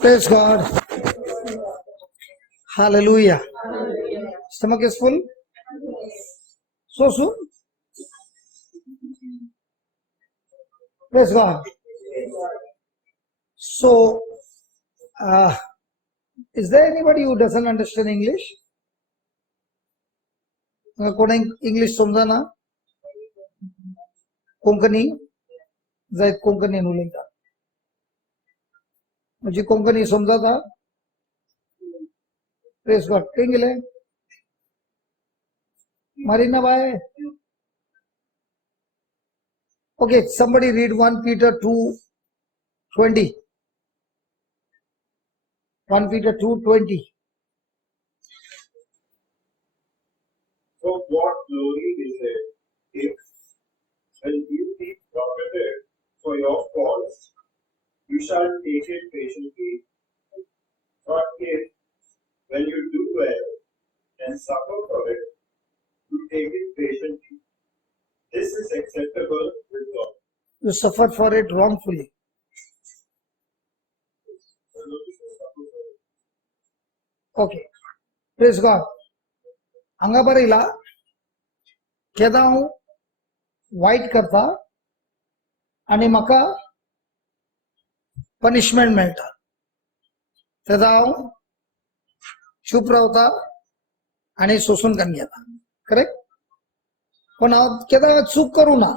Praise God. Hallelujah. Stomach is full? So soon? Praise God. So, is there anybody who doesn't understand English? कोणी English समजा ना कोंकणी जायत कोंकणी उलयता म्हणजे Konkani समजाता press God खंय गेले मारिना bye okay somebody read 1 Peter 2:20 1 Peter 2:20 So what glory is it if, when you be profited for your faults, you shall take it patiently? But if, when you do well and suffer for it, you take it patiently, this is acceptable with God. You suffer for it wrongfully. Okay. Praise God. हांगा बरयला केदां हांव वायट करता आनी म्हाका punishment मेळटा तेदा हांव चूप रावता आनी सोसून कान घेता करेक्ट पण हांव केदां चूक करूं ना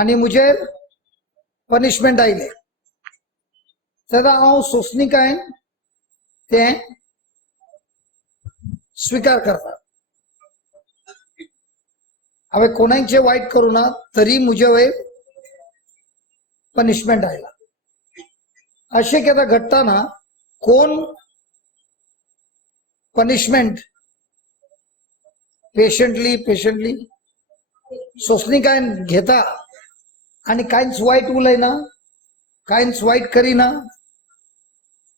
आनी मुजेर पनिशमेंट आयले तेदा हांव सोंसणीकायेन तें स्वीकार करता हांवें कोणायचे वायट करूं ना तरी मुजे वयर पनिशमेंट आयला अशें केदां घडटा ना कोण पनिशमेंट पेशंटली सोंसणीकायेन घेता आनी कांयच वायट उलयना कांयच वायट करिना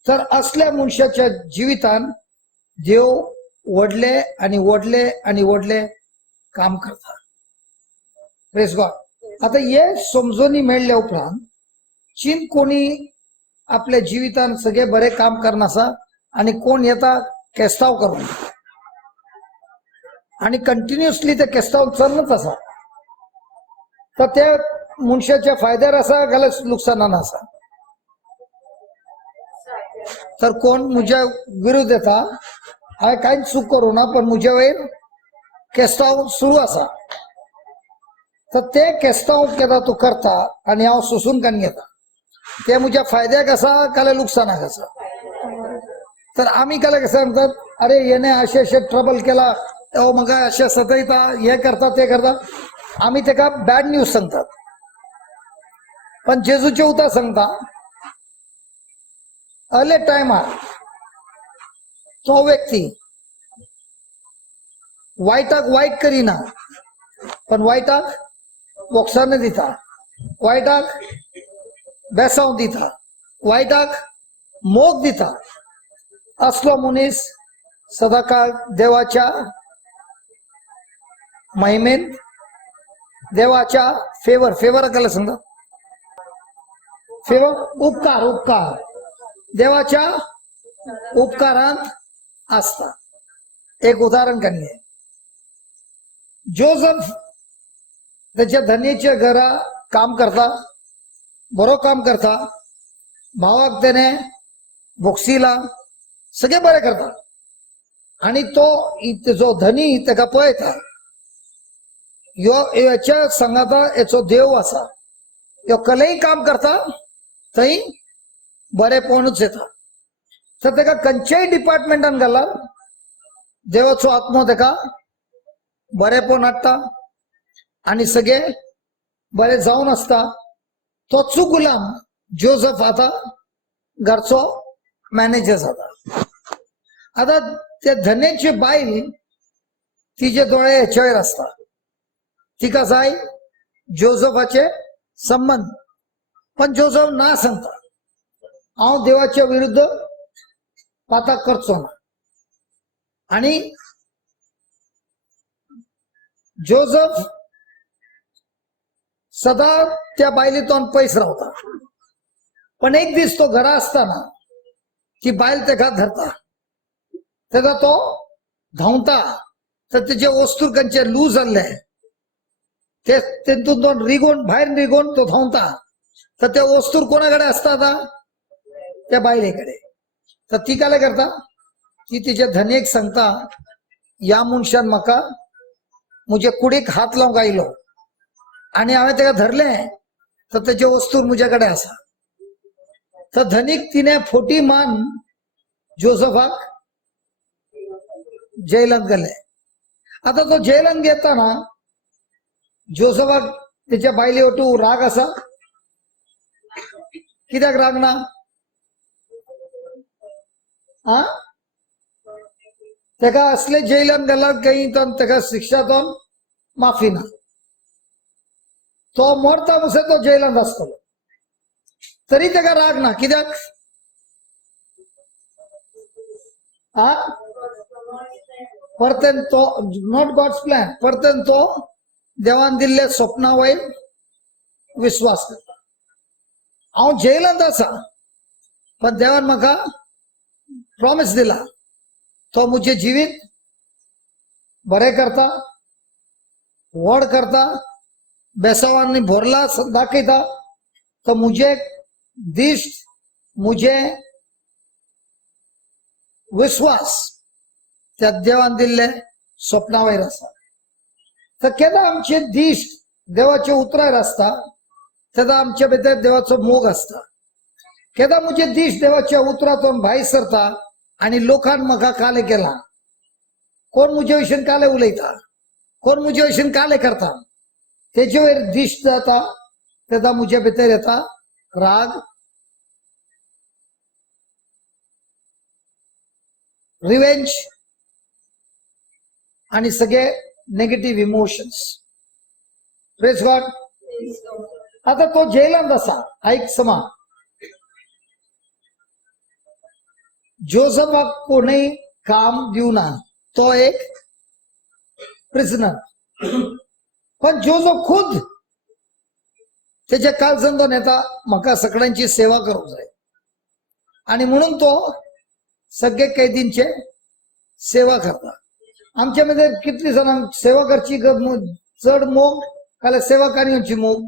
तर असल्या मनशाच्या जिवितान देव व्हडले आनी व्हडले आनी व्हडले काम करता प्रेज गॉड आता हे समजोनी मेळ्ळ्या उपरांत चीन कोणी आपल्या जिवितान सगळे बरे काम करनासा आनी कोण येता केस्ताव करून आनी कंटिन्युअसली ते केस्ताव चलत आसा तर त्या मनशाच्या फायद्यार आसा गाल्यार लुकसानान आसा तर कोण म्हज्या विरुद्ध येता हांवें कांयच चूक करूं ना पण म्हजे वयर केस्ताव सुरू आसा तर ते केस्ताव केदां तूं करता आनी हांव सोंसून कान घेता ते म्हज्या फायद्याक आसा गाल्यार लुकसानाक आसा तर आमी जाल्यार कशें सांगतात अरे हेणे अशें अशें ट्रबल केला तो म्हाका अशें सतयता हे करता ते करता आमी तेका बॅड न्यूज सांगतात पण जेजूचे उतर सांगता अर्ले टायमार तो व्यक्ती वायटाक वायट करिना पण वायटाक वोगसाने दिता वायटाक बेसांव दिता वायटाक मोग दिता असलो मनीस सदाकाळ देवाच्या महिमेन देवाच्या फेवर केला सांगता फेवर उपकार देवाच्या उपकारांत आसता एक उदाहरण काढणे जोसेफ त्याच्या धनीच्या घरा काम करता बरो काम करता भावाक तेने बोक्सीला सगळे बरे करता आणि तो जो धनी तेका पळयता याच्या संगाता याचो देव आसा यो कलेय काम करता थंय बरेपणूच येता तर तेका खंयच्याय डिपार्टमेंटान घाला देवाचो आत्मो तेका बरेपण हाडटा आनी सगळे बरे जावन आसता तोच गुलाम जोसेफ आता घरचो मॅनेजर जाता आता त्या धन्याची बायल तिचे दोळे हेच्या वयर आसता तिका जाय जोसेफाचे संबंध पण जोसेफ ना सांगता हांव देवाच्या विरुद्ध पातक करचो ना आणि जोसेफ सदा त्या बायलेतून पयस रावता पण एक दिस तो घरा असताना ती बायल तेका धरता, तेका तो धांवता, तर तेचे वस्तूर खंयचे लूज जाल्ले ते तेतून तो रिगोन भायर निघून तो धांवता, तर ते वस्तूर कोणाकडे असता आता? त्या बायलेकडे. तर ती काय करता, ती तिच्या धनेक सांगता, या मनशान म्हाका मुझे कुडीक हात लावंक आयलो आणि हांवें तेका धरले, तर तेचे वस्तूर मुझ्याकडे आसा. तर धनीक तिने फोटी मान जोसेफाक जेलांत गेले. आता तो जेलांत घेताना जोसेफाक त्याच्या बायले वटू राग असा, कित्याक राग ना? हा, तेका असले जेलांत गेला काही तर तेका शिक्षातून माफी ना. तो मरता मुसे तो जेलांत असतलो, तरी तेका राग ना. कित्याक? हा, परतेन तो नॉट गॉड्स प्लॅन, परतेन तो देवान दिल्ले स्वप्ना वयर विश्वास करता. हांव जेलांत आसा, पण देवान म्हाका प्रॉमिस दिला, तो मुझे जिवीत बरे करता, व्हड करता, बेसावांनी भरला दाखयता. तो मुझे दिश्ट, मुझे विश्वास त्या देवान दिल्ले स्वप्ना वयर आसा. तर केन्ना आमचे दिश्ट देवाचे उतरार असता, तेन्ना आमचे भितर देवाचो मोग असता. केन्ना मुझे दिश्ट देवाच्या उतरातून भायर सरता आणि लोकांन म्हाका काले केला, कोण मुझे विशीं काले उलयता, कोण मुझे विशीं काले करता, तेजे वयर दिश्ट जाता, तेन्ना मुझे भितर येता राग, रिवेंज आणि सगळे नेगेटिव्ह इमोशन्स. Praise God. आता तो जेलांत असा. ऐक समा, जोसेफाक कोणी काम दिवना, तो एक प्रिझनर. पण जोसेफ खुद त्याच्या काळजंदोन येता, म्हाका सगळ्यांची सेवा करूंक जाय, आणि म्हणून तो सगळे कैदींचे सेवा करता. आमच्या मध्ये कितली जणांक सेवा करची चढ मोग काले सेवा करण्याची मोग?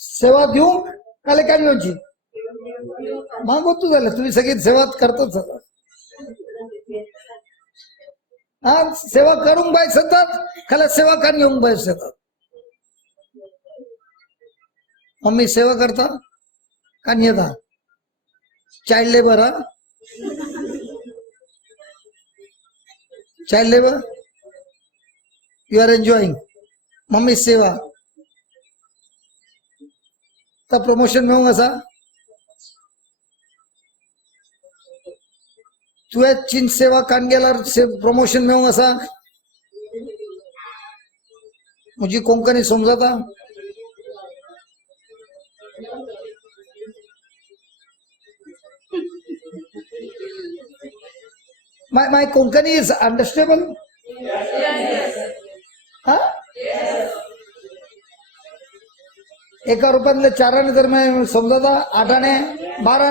सेवा दिवंक काले करण्याची मागवतू झालं. तुम्ही सगळी सेवा करतच सगळं. हा, सेवा करूंक बाय सतत खाला सेवा करण्याक बाय सतत. मम्मी सेवा करता का येता? चाइल्ड लेबर, हा, child labour, you are enjoying mummy सेवा. तर प्रमोशन मिळूंक असा, तुवें चीन सेवा कान गेल्यार प्रमोशन मेळूंक असा. म्हजी कोंकणी समजता? my Konkani is understandable? हा, एका रुपयातले 4 आणे जर मैं समजता, 8 आणे, 12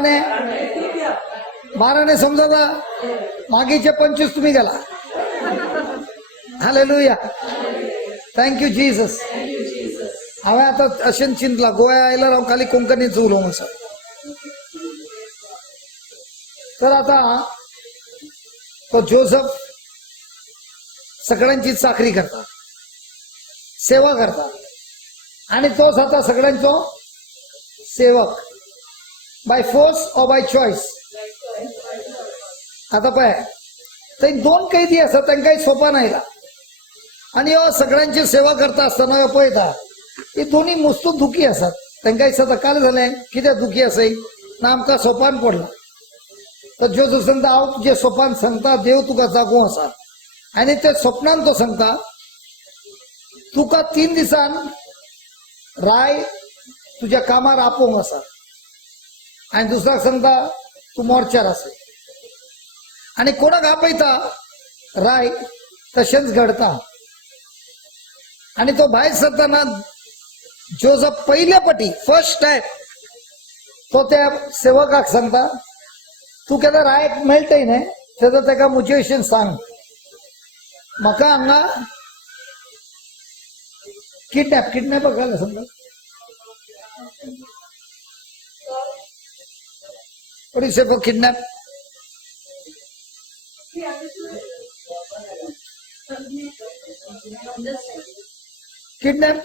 आणे समजता, मागीचे 25 तुम्ही गेला. Hallelujah, thank you Jesus. हांवें आतां अशें चिंतला, गोंया आयल्यार हांव खाली कोंकणीच उलोवंक आसा. तर आता तो जोसेफ सगळ्यांची चाकरी करता, सेवा करता, आणि तोच आता सगळ्यांचो सेवक. By force or bye choice? आता पळय, थंय 2 कैदी आसा, तांकांय सोपान आयला, आणि हो सगळ्यांची सेवा करता आसतना पळयता ही दोन्ही मस्तू दुखी आसात. तांकांय सदां काल जालें, कित्याक दुखी आसाय ना, आमकां सोपान पडला. तर जोसेफ सांगता, हांव तुजे सोपान सांगता, देव तुका जागो आसा. आणि ते स्वप्नान तो सांगता, तुका 3 दिसान राय तुझ्या कामार आपोवंक आसा. आणि दुसऱ्याक सांगता, तू मोर्चार आसा. आणि कोणाक आपयता राय, तशेंच घडता. आणि तो भायर सरतना जोसफ पहिले पटी फर्स्ट टाइम तो त्या सेवकाक सांगता तू केन्ना रायक मेळटय न्ही तेजो तेका मोटिवेशन सांग म्हाका हांगा किडनॅप करता समजा What do you say for kidnap? Kidnap?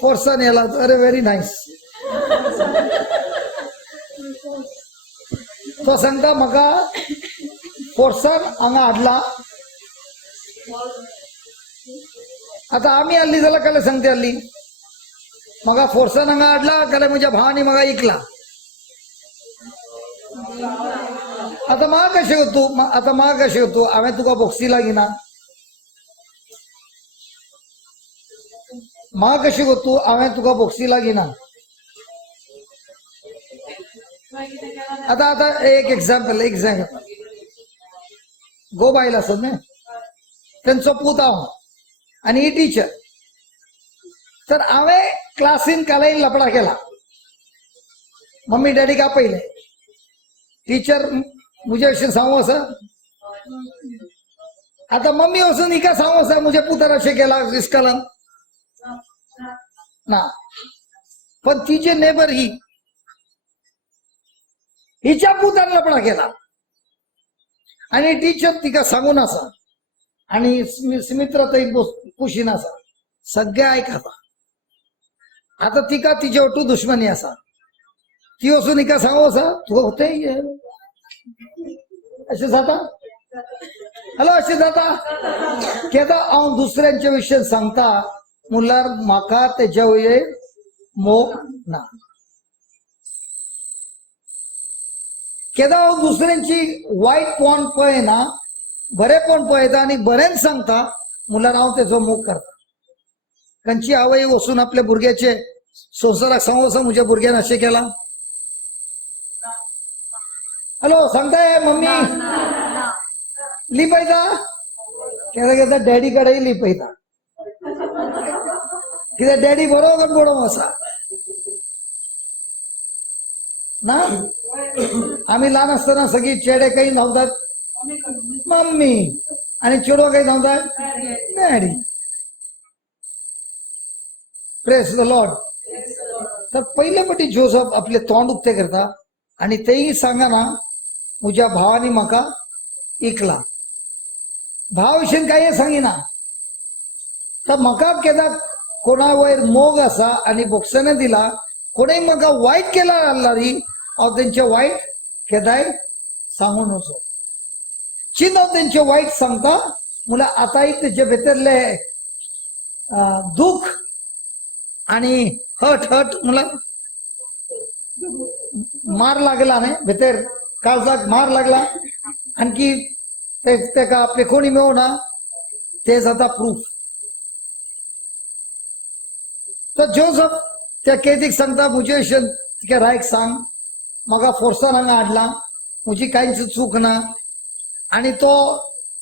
Force नेला अरे व्हेरी नाईस तो सांगता म्हाका फोर्सान हांगा हाडला आता आम्ही हल्ली जाल्यार काय सांगते हल्ली म्हाका फोर्सान हांगा हाडला जाल्यार म्हज्या भावानी म्हाका ऐकला आता म्हाका कशें तूं आता म्हाका कशें तूं हांवें तुका बोक्सी लागीना म्हाका कशें गो तूं हांवें तुका बोक्सी लागीना आता एक एग्जाम्पल गो बायल आसत न्ही तेंचो पूत हांव आनी ही टीचर तर हांवें क्लासीन कालय लपडा केला मम्मी डॅडीक आपयले टीचर मुझे विशीं सांगू आसा आता मम्मी वचून हिका सांगू आसा मुझे पुतान अशें केला इस्कॉलान ना पण तिचे नेबर हिच्या पुतान लपडा केला आणि टीचर तिका सांगून आसा आणि सुमित्रा थंय कुशीन आसा सगळे आयकता आता तिका तिचे वटू दुश्मनी आसा ती वचून हिका सांगू आसा तुका होते अशें जाता हॅलो अशें जाता केदां हांव दुसऱ्यांच्या विशयी सांगता म्हणल्यार म्हाका तेच्या वयर मोग ना केदां हांव दुसऱ्यांची वायट पॉयंट पळयना बरेपण पळयता आनी बरेंच सांगता म्हणल्यार हांव तेजो मोग करता खंयची आवय वचून आपल्या भुरग्याचे संवसाराक सांगू आसा म्हज्या भुरग्यान अशें केला हॅलो सांगताय मम्मी लिपयता केदां डॅडी कडेन लिपयता कित्याक डॅडी बरो बडो आसा ना आम्ही लहान असताना सगळी चेडे काही धांवतात मम्मी आणि चेडो काही धांवतात डॅडी प्रेज द लॉर्ड तर पहिले पटी जोसफ आपले तोंड उक्ते करता आणि तेही सांगाना म्हज्या भावानी म्हाका ऐकला भाव विशीं काही सांगिना तर म्हाका केदां कोणा वयर मोग आसा आनी बोक्साने दिला कोणें म्हाका वायट केला जाल्यारी हांव तेंचे वायट केदांय सांगून वचो चिन हांव तेंचे वायट सांगता म्हळ्यार आतांय तेचे भितरले दुख आनी हट म्हळ्यार मार लागला न्ही भितर काळजाक मार लागला आणखी तेका आपले कोणी मेळना ते जाता प्रूफ तर जोसफ त्या कैदीक सांगता म्हजे विशयी तिका रायक सांग म्हाका फोर्सान हांगा हाडला म्हजी कांयच चूक ना आनी तो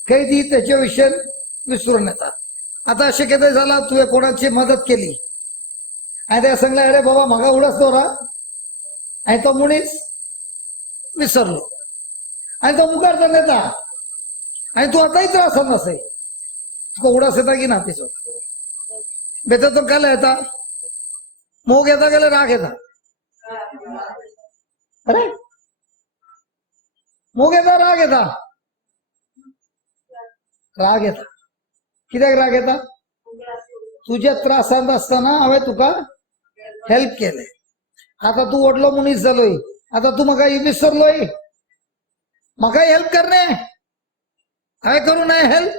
कैदी तेचे विशयी विसरून येता आता अशें कितें जालां तुवें कोणाची मदत केली हांवें तेका सांगलें अरे बाबा म्हाका उडस दवरा हांवें तो मनीस विसरलो आनी तो मुखार तर येता आनी तूं आतांय त्रासान आसय तुका उडस येता की ना तिचो भितर तो केला येता मोग येता गेल्यार राग येता अरे मोग येता राग येता कित्याक राग येता तुज्या त्रासांत आसतना हांवें तुका हेल्प केलें आता तूं व्हडलो मनीस जालोय आता तूं म्हाका विसरलोय म्हाका हेल्प करने हांवें करूं ना हेल्प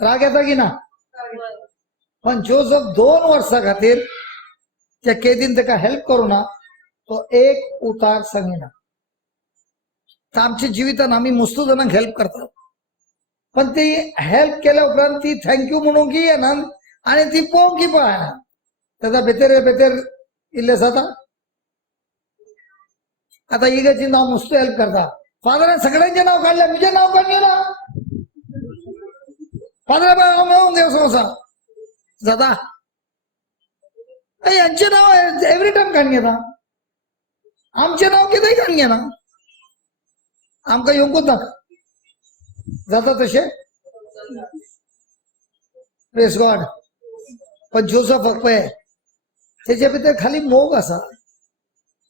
राग येता की ना पण जोसफ 2 वर्सां खातीर त्या कैदीन ताका हेल्प करूना तो एक उतार सांगिना तर आमच्या जिवितान आमी मस्तू जाणांक हेल्प करतात पण ती हेल्प केल्या उपरांत ती थँक्यू म्हणूंक येना आनी ती पळोवंक पळयना तेजा भितर इल्लें जाता आता इगर्जीन हांव मस्तू हेल्प करता फादरान सगळ्यांचे नाव काढले, तुझे नाव काढले ना. फादर मेळून घेऊ संसा जाता यांचे नाव एव्हरी टाइम काढून घेता, आमचे नाव किती काढून घे ना, आमका येऊन ना जाता तसे. Press God. पण जोसेफ पळय त्याच्या भितर खाली मोग असा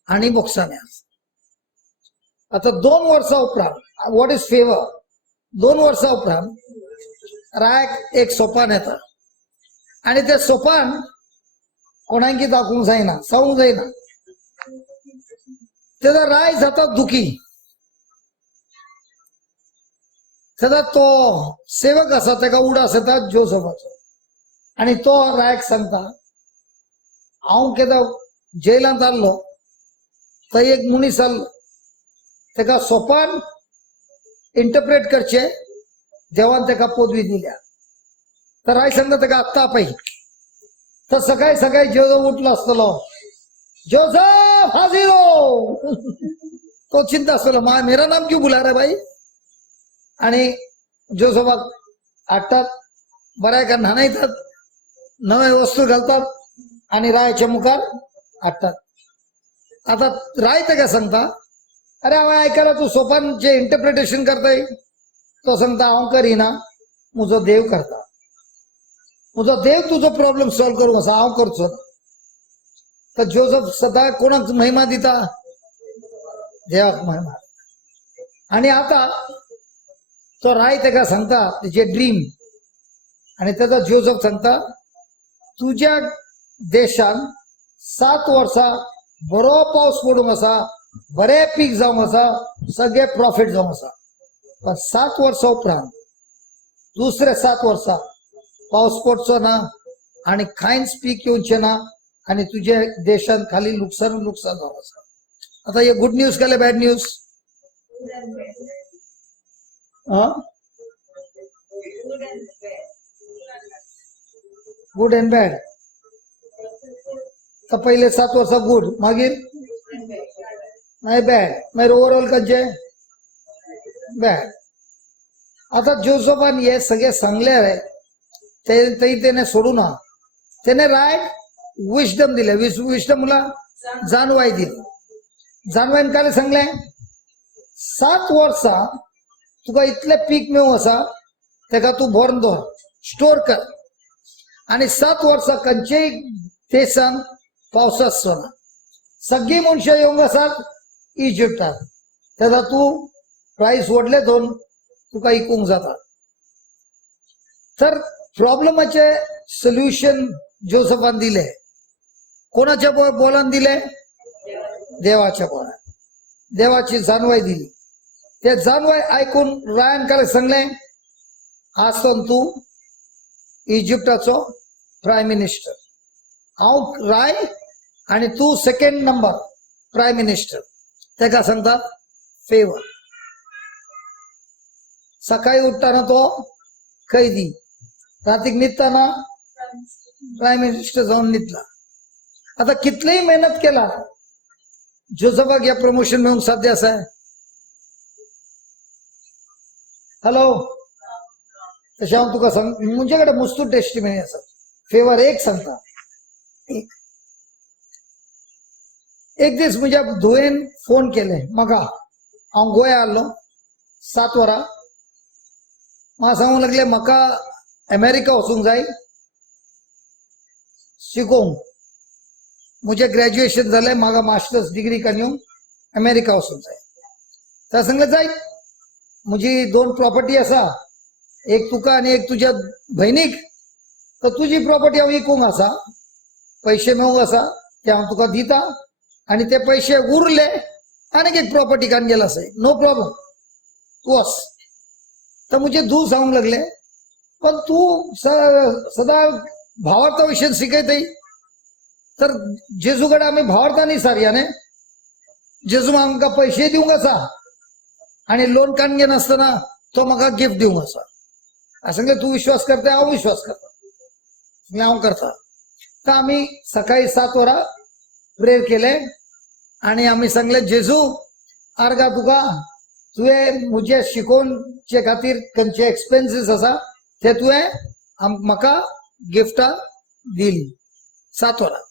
आणि मोक्षाने असा. आता 2 वर्षा उपरांत व्हॉट इज फेवर, 2 वर्षा उपरांत रायक एक सोपान येता आणि ते सोपान कोणाकी दाखवूंक जायना, सांगूंक जायना. तेदा राय जाता दुखी. तेदा तो सेवक असा तेका उडास येता जोसेफाचो आणि तो रायक सांगता हांव केदा जेलांत आल्लो थंय एक मनीस आल्लो तेका सोपान इंटरप्रेट करचे देवान तेका पदवी दिल्या. तर राय सांगता तेका आत्ता आपय. तर सकाळी सकाळी जोसेफ उठलो आसतलो, जोसेफ हाजिर हो. तो चिंता आसतलो मेरा नाम क्यों बुला रे भाई. आणि जोसेफाक हाडटात, बऱ्या का न्हाणयतात, नवे वस्तू घालतात आणि रायाच्या मुखार हाडटात. आता राय तेका सांगता अरे हांवें आयकलां तूं सोपानचे इंटरप्रिटेशन करताय. तो सांगता हांव करिना, म्हजो देव करता. म्हजो देव तुजो प्रॉब्लेम सॉल्व करूंक आसा, हांव करचो. तर जोसेफ सदां कोणाक महिमा दिता, देवाक महिमा. आणि आता तो राय तेका सांगता तेजे ड्रीम आणि तेका जोसेफ सांगता तुझ्या देशान 7 वर्सां बरो पावस पडूंक आसा, बरे पीक जावंक आसा, सगळे प्रॉफिट जावंक आसा. पण 7 वर्सां उपरांत दुसरे 7 वर्सां पावस पडचो ना आणि कांयच पीक येवचें ना आणि तुझ्या देशान खाली नुकसान जावंक आसा. आता हे गुड न्यूज काय bad news? Good and bad. तर पहिले 7 वर्सां गुड, मागीर नाही बॅड, मागीर ओव्हरऑल कशें बॅड. आता जोसेफान हे सगळे सांगले रे ते तेने सोडू ना. त्याने रायट विशडम दिले. विशडम म्हणला जाणवाय दिली. जाणवाईन काय सांगले 7 वर्सां तुका इतले पीक मेळूंक आसा तेका तू भरून दवर, स्टोर कर. आणि 7 वर्सां खंयचेय देशान पावस आसचो ना. सगळी मनशां येवंक आसात इजिप्टात. तेन्ना तू प्राइस व्हडले दोन तुका इकूंक जाता. तर प्रॉब्लेमाचे सोल्युशन जोसेफान दिले. कोणाच्या बोलान दिले? देवाच्या बोलान. देवाची जाणवाय दिली. ते जाणवाय ऐकून रायन काय सांगले आजून तू इजिप्टाचो प्राईम मिनिस्टर. हांव राय आणि तू 2nd नंबर प्राईम मिनिस्टर. तेका सांगतात फेवर. सकाळी उठताना तो कैदी, रात्रीक न्हिदताना प्राईम मिनिस्टर जाऊन न्हिदला. आता कितलीही मेहनत केला जोसेफाक या प्रमोशन मिळून साध्य असा. हॅलो, तशें हांव तुका सांग, म्हणजे कडेन मस्तूर टेस्टिमनी आसा. फेवर एक सांगता. एक दीस म्हज्या धुवेन फोन केले म्हाका. हांव गोंया आल्लो 7 वरां. म्हाका सांगूंक लागले म्हाका अमेरिका वचूंक जाय शिकोवंक. म्हजें ग्रॅज्युएशन जालें, म्हाका मास्टर्स डिग्री करून अमेरिका वचूंक जाय. तर सांगलें जाय, म्हजी 2 प्रॉपर्टी आसा, एक तुका आनी एक तुज्या भयणीक. तर तुजी प्रॉपर्टी हांव विकूंक आसा, पैसे मेळूंक आसा ते हांव तुका दिता आणि ते पैसे उरले आनीक एक प्रॉपर्टी कान गेला आसाय, नो प्रॉब्लेम, तू वच. तर म्हजे धूव सांगूंक लागले पण तू सदां भावार्था विशय शिकयताय. तर जेजू कडेन आमी भावार्थांनी सारया न्ही. जेजू आमकां पैसे दिवंक आसा आणि लोन कान घेन आसतना तो म्हाका गिफ्ट दिवंक आसा. हांवें सांगलें तूं विश्वास करता? हांव विश्वास करता. हांव करता. तर आमी सकाळी 7 वरां प्रेयर केले आणि आमी सांगले जेजू आर्गा तुका तुवें मुझे शिकोवचे खातीर खंयचे एक्सपेन्सीस आसा ते तुवें म्हाका गिफ्टा दिली 7 वरां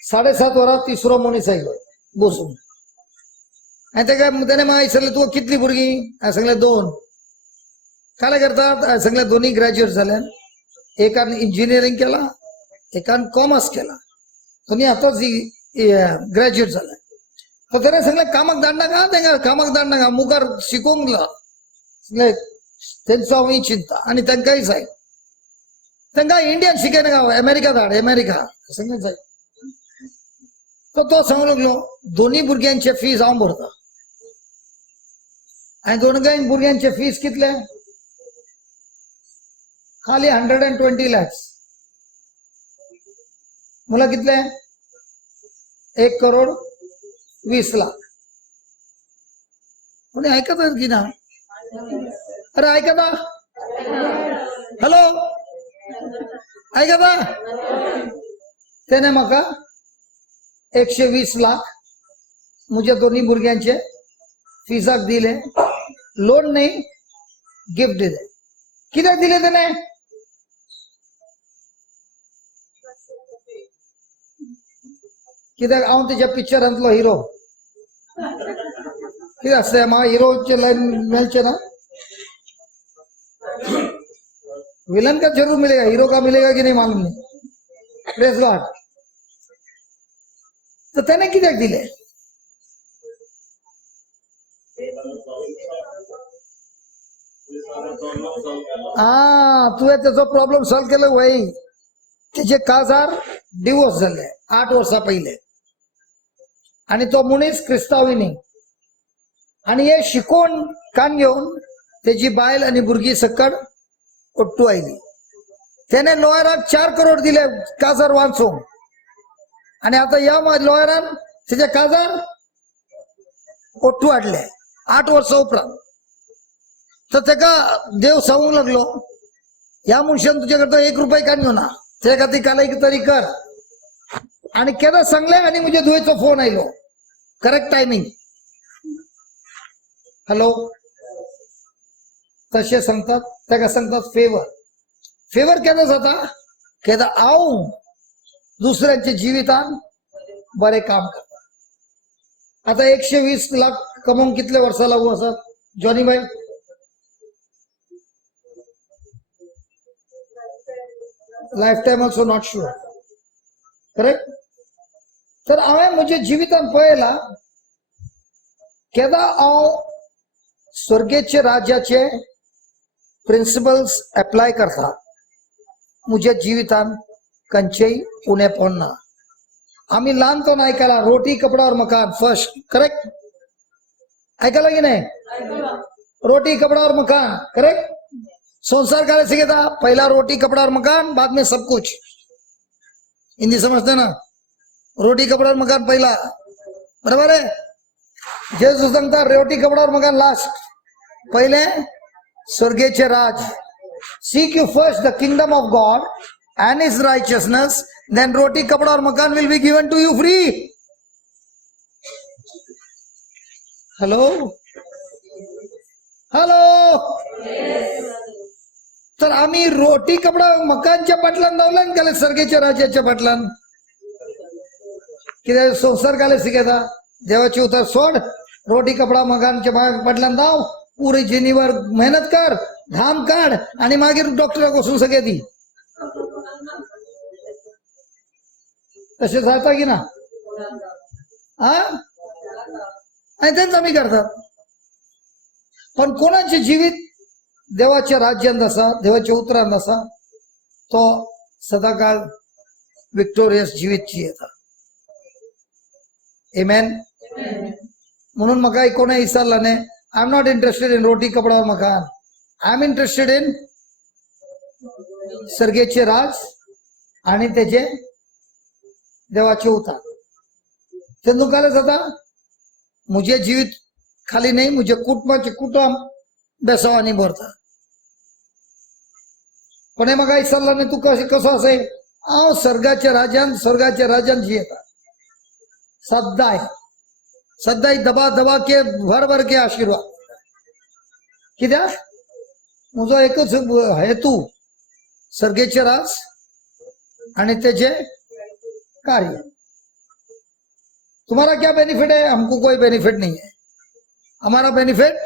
7:30 वरां तिसरो मनीस आयलो बसून आनी ताणें म्हाका विचारलें तुका कितलीं भुरगीं हांवें सांगलें 2 काय करतात हांवें सांगलें दोनी ग्रॅज्युएट जाल्यात एकान इंजिनियरींग केला एकान कॉमर्स केला दोनी आतांच ग्रॅज्युएट जाल्या तर ताणें सांगलें कामाक धाडनाका तांकां कामाक धाडनाका मुखार शिकोवंक सांगलें तेंचो हांव चिंता आनी तांकांय जाय तांकां इंडियन शिकयनाका अमेरिका धाड अमेरिका सांगलें जाय तो सांगूंक लागलो दोनी भुरग्यांचे फीज हांव भरता आनी दोनगाय भुरग्यांचे फीज कितले खाली 120 lakhs मला कितले 1,20,00,000 कोणी ऐकत की ना अरे ऐकता हॅलो ऐकता त्याने म्हाका 120 लाख म्हज्या दोन्ही भुरग्यांचे फीजाक दिले लोन नाही गिफ्ट दिले कित्याक दिले त्याने कित्याक हांव तेज्या पिक्चरांतलो हिरो कित्याक आसता म्हाका हिरोचे लायन मेळचे ना विलन का जरूर मिलेगा हीरो का मिलेगा कि नहीं मालूम नहीं प्रेज गॉड तर त्याने कित्याक दिले तुवें तेजो प्रॉब्लेम सॉल्व केलो वय तेजे काजार डिवोर्स जाले 8 वर्सां पयले आणि तो मनीस क्रिस्तावी न्ही आणि हे शिकोवन कान घेवन तेजी बायल आणि भुरगीं सकट ओट्टू आयली त्याने लॉयराक 4 करोड दिले काजार वाचूंक आणि आता या लॉयरान तेजे काजार ओट्टू हाडले 8 वर्सां उपरांत तर तेका देव सांगूंक लागलो ह्या मनशान तुजे करता 1 रुपया कान घेवना ते खातीर काल एक तरी कर आणि केन्ना सांगले आणि म्हजे धुवेचो फोन आयलो करेक्ट टायमिंग हॅलो तशें सांगतात ताका सांगतात फेवर केन्ना जाता केन्ना हांव दुसऱ्यांच्या जिवितान बरें काम करता आता 120 लाख कमोवंक कितले वर्सां लागू आसात जॉनी भाई life time also not sure correct तर हांवें म्हज्या जिवितान पळयला केन्ना हांव स्वर्गेचे राज्याचे प्रिंसिपल्स एप्लाय करता म्हज्या जिवितान खंयचेय उणें पडना आमी ल्हानपण आयकलां रोटी कपडा और मकान फर्स्ट करेक्ट आयकलां की नहीं रोटी कपड़ा और मकान करेक्ट संसार काले सिखेता पहला रोटी कपड़ा और मकान बाद में सब कुछ हिंदी समझते ना रोटी कपड़ा और मकान पहला बराबर है जेसुस सांगता रोटी कपड़ा और मकान लास्ट पहले स्वर्गेचे राज seek you first the kingdom of God and his righteousness then roti kapda और makan will be given to you free hello तर आम्ही रोटी कपडा मकानच्या पाटलान धावल्यान गेले स्वर्गेच्या राज्याच्या पाटलान कित्याक संसार काले शिकयता देवाची उतर सोड रोटी कपडा मकानच्या पाटलान धाव पुरी जिनीवर मेहनत कर घाम काढ आणि मागीर डॉक्टराक वचून सगळे दी तसे जाता की ना आणि तेच आम्ही करतात पण कोणाचे जीवित देवाच्या राज्यांत आसा देवाच्या उतरांत आसा तो सदाकाळ विक्टोरियस जीवित जियेता आमेन म्हणून म्हाका कोणें विचारला न्ही I am not interested in रोटी कपडा और मकान आय एम इंटरेस्टेड इन सर्गेचे राज आणि तेजे देवाचे उतार तेन्ना काय जाता मुझे जीवित खाली नाही मुझे कुटुंबाचे कुटुंब बेसावानी भरता पण हे म्हाका विचारला न्ही तू कसो आसा हांव स्वर्गाच्या राज्यान जियेता सदांय सदांच दबा दबा के भर भर के आशीर्वाद कित्याक म्हजो एकच हेतू सर्गेचे राज आणि तेजे कार्य. तुम्हारा क्या बेनिफिट है? हमको कोई बेनिफिट नहीं है. हमारा बेनिफिट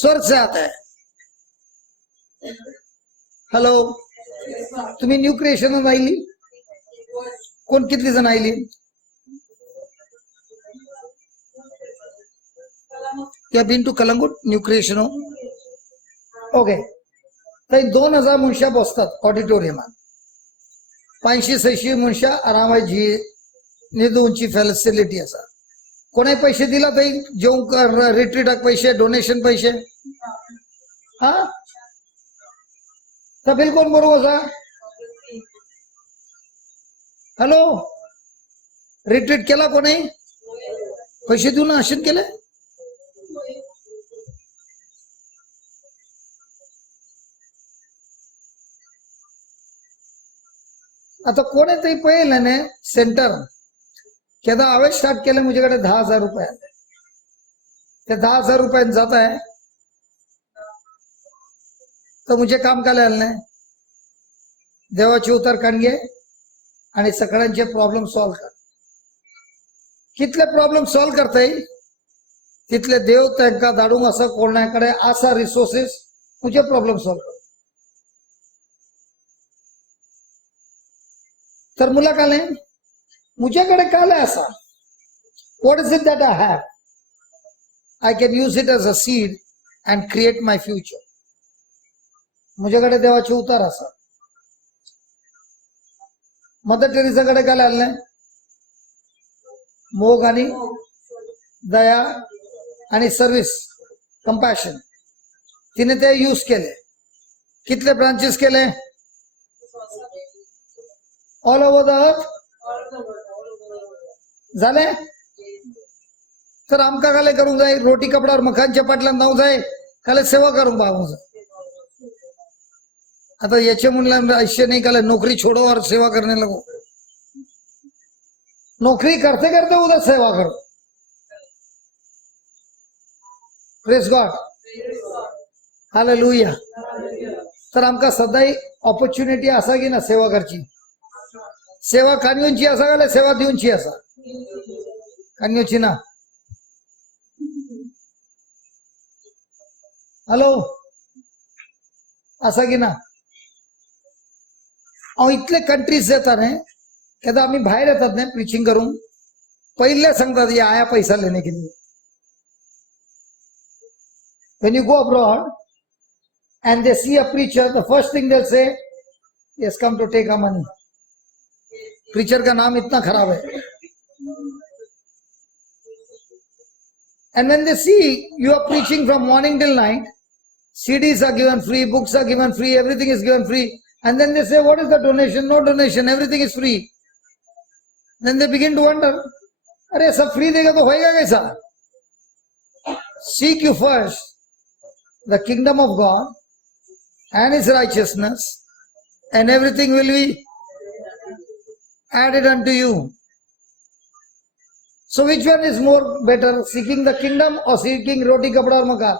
स्वर्ग से आता है. हॅलो, तुम्ही न्यू क्रिएशन आयली? कोण कितली जण oily? You have been to Kalangut, New Creation Home? Okay. थंय 2000 मनशां बसतात ऑडिटोरियमात. 500-600 मनशां आरामात जी न्हिदूंची फॅसिलिटी आसा. कोणाय पैसे दिला थंय जेवंक रिट्रीटाक पैसे, डोनेशन पैसे? हा, तर बिल कोण बरोबर आसा? हॅलो, रिट्रीट केला कोणी? पैसे देऊन आशीन केले? आता कोणी तरी पळयलें न्ही सेंटर केदां हांवें स्टार्ट केलें, म्हजे कडेन 10,000 रुपया आले. ते 10,000 रुपयान जाता है तो मुझे काम का लायलें न्ही? देवाचे उतर काणगे आणि सगळ्यांचे प्रॉब्लेम सॉल्व कर. कितले प्रॉब्लेम सॉल्व करताय तितले देव तांकां धाडूंक आसा कोणा कडेन आसा रिसोर्सेस मुझे प्रॉब्लेम सॉल्व कर. तर मुला कालें मुझे कडेन काले आसा. What is it that I have? I can use it as a seed and create my future. मुझे कडेन देवाचे उतार आसा. मदर टेरेसा कडेन काले आहलें मोग आणि दया आणि सर्विस, कंपॅशन. तिने ते यूज केले. कितले ब्रांचेस केले? ऑल ओव्हर द अर्थ झाले. तर आमका काले करूंक जाय? रोटी कपडावर मखानच्या पाटल्यान जावंक जाय, काले सेवा करूंक पावूंक जाय. आता याचे म्हणलं ऐसे नहीं काले नौकरी छोड़ो और सेवा करने लगो. नौकरी करते करते उधर सेवा करो. Praise God, hallelujah. तर आमका सदांच ऑपॉर्च्युनिटी आसा की ना सेवा करची? सेवा काणयोची आसा काय सेवा दिवची आसा? काणयोची ना. हॅलो, आसा की ना? हांव इतले कंट्रीज येता न्ही, केदां आमी भायर येतात न्ही प्रिचिंग करूंक, पयले सांगतात ये आया पैसा लेने के लिए. When you go abroad and they see a preacher, the first thing they'll say, he has come to take our money. Preacher का नाम इतना खराब है. And when they see you are preaching from morning till night, CDs are given free, books are given free, everything is given free. And then they say, what is the donation? No donation, everything is free. Then they begin to wonder, अरे सब free देगा तो होएगा कैसा? Seek you first the kingdom of God and His righteousness, and everything will be added unto you. So which one is more better, seeking the kingdom or seeking roti kapda aur makan?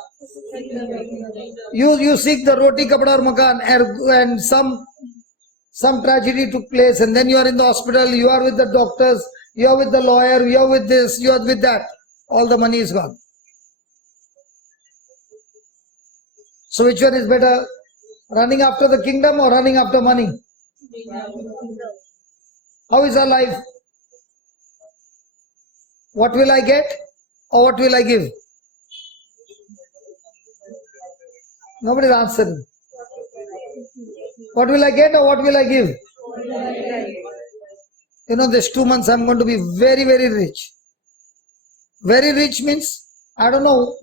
You seek the roti kapda aur makan, and some tragedy took place, and then you are in the hospital, you are with the doctors, you are with the lawyer, you are with this, you are with that. All the money is gone. So which one is better, running after the kingdom or running after money? How is our life? What will I get or what will I give? Nobody is answering. What will I get or what will I give? You know, this 2 months I'm going to be very, very rich. Very rich means, I don't know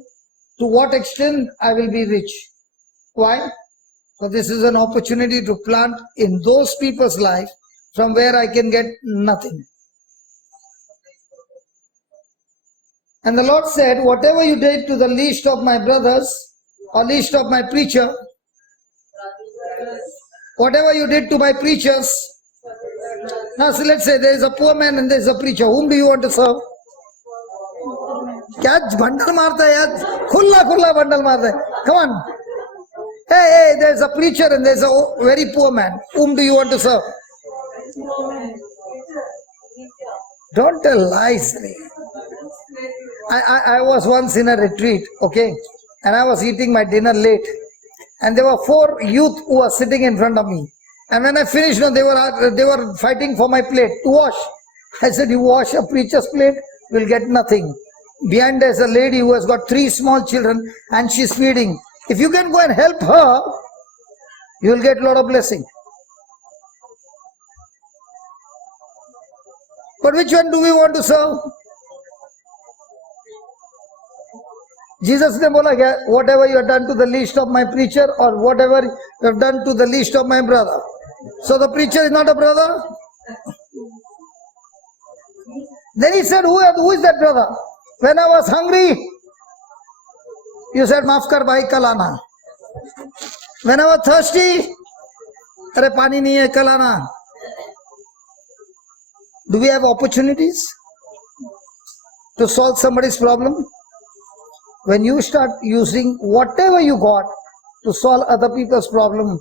to what extent I will be rich. Why? So this is an opportunity to plant in those people's life from where I can get nothing. And the Lord said, whatever you did to the least of my brothers or least of my preacher, whatever you did to my preachers. Now so let's say there is a poor man and there is a preacher. Whom do you want to serve? क्या bundle मारताय आज, खुल्ला खुल्ला bundle मारताय. Come on. Hey, there's a preacher and there's a very poor man. Whom do you want to serve? Don't tell lies. I was once in a retreat, okay, and I was eating my dinner late, and there were 4 youth who were sitting in front of me. And when I finished, no, they were fighting for my plate to wash. I said, you wash a preacher's plate, will get nothing. Behind there's a lady who has got 3 small children and she's feeding. If you can go and help her, you will get a lot of blessing. But which one do we want to serve? Jesus ने बोला क्या, whatever you have done to the least of my preacher, or whatever you have done to the least of my brother. So the preacher is not a brother. Then he said, who is that brother? When I was hungry, you said, maaf kar bhai, kal aana. When I was thirsty, अरे पानी नहीं है, कल आना. Do we have opportunities to solve somebody's problem? When you start using whatever you got to solve other people's problem,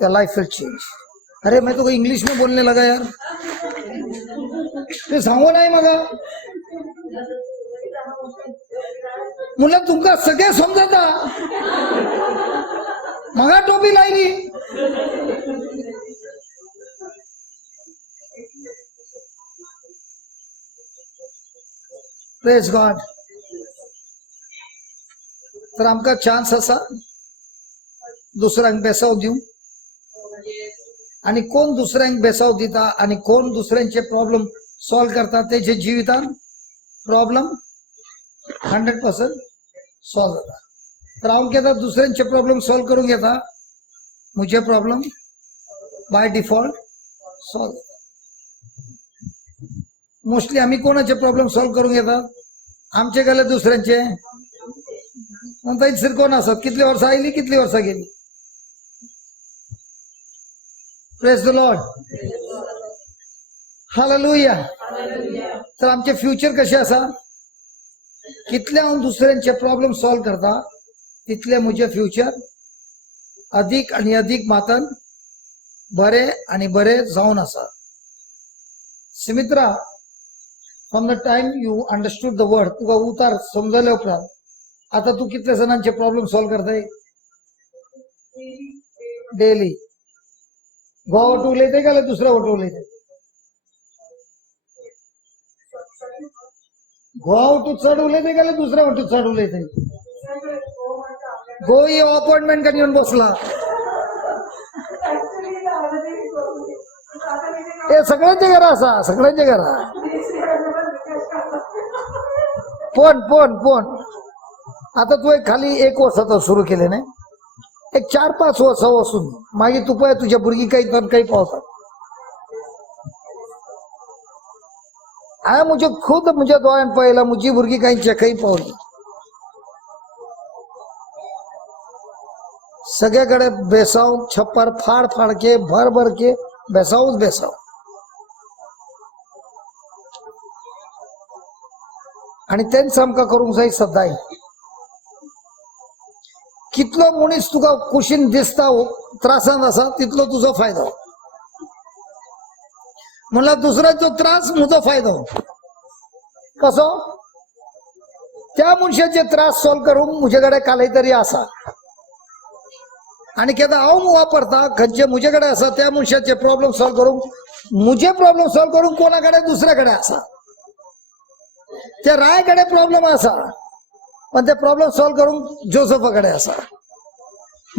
your life will change. अरे मैं तो कोई इंग्लिश में बोलने लगा यार, ते सांगू नाही मगा. मुला तुमका सगळे समजता, मगा टोपी लायली. Praise God. तर आमका चान्स असा दुसऱ्यांक बेसाव दिऊ, आणि कोण दुसऱ्यांक बेसाव दिता आणि कोण दुसऱ्यांचे प्रॉब्लेम सॉल्व करता तेचे जीवितान प्रॉब्लेम 100% सॉल्व जाता. तर हांव घेता दुसऱ्यांचे प्रॉब्लेम सॉल्व करून घेता, मुझे प्रॉब्लेम बाय डिफॉल्ट सॉल्व जाता. मोस्टली आम्ही कोणाचे प्रॉब्लेम सॉल्व करून घेतात, आमचे गेले दुसऱ्यांचे. म्हणता सर कोण असत, कितली वर्ष आयली, कितली वर्ष गेली. Praise the Lord. हालेलुया. तर आमचे फ्युचर कसे असा, कितले हांव दुसऱ्यांचे प्रॉब्लेम सॉल्व करता तितले मुझे फ्युचर अधिक आणि अधिक मातन बरे आणि बरे जाऊन असा. Sumitra, from the time you understood the word, तुका उतार समजले उपरांत आता तू कितले जणांचे प्रॉब्लेम सॉल्व करताय डेली. गोवा वटू उलयताय का दुसऱ्या वटू उलयताय? गोवा वटू चढ उलयताय का दुसऱ्या वटू चढ उलयताय? गो ही अपॉइंटमेंट करून येऊन बसला. हे सगळ्यांचे घरा असा, सगळ्यांचे घरा. पण आता तू एक खाली 1 वर्षात सुरू केले नाही, एक 4-5 वर्ष वसून मागे तू पाय तुझ्या बुरगी काही तर काही पावतात. मुझे खुद मुझे दोळ्यान पाहिला मुझी बुरगी काही काही पावली. सगळ्याकडे बेसाव, छप्पर फाड फाडके, भर के बेसावच बेसाव. आणि त्यांचं आमका करूंक जाय सदाय. कितलो मनीस तुका कुशीन दिसता त्रासांत असा तितलो तुझो फायदो. म्हणला दुसऱ्याचो त्रास म्हजो फायदो. कसो? त्या मनशाचे त्रास सॉल्व करूंक मुझे कडेन कालय तरी आसा. आणि केदा हांव वापरता खंयचे मुझे कडेन आसा त्या मनशाचे प्रॉब्लेम सॉल्व करूंक, मुझे प्रॉब्लेम सॉल्व करूंक कोणाकडे दुसऱ्याकडे आसा. त्या रायाकडे प्रॉब्लेम आसा, पण ते प्रॉब्लेम सॉल्व करूंक जोसेफाकडे आसा.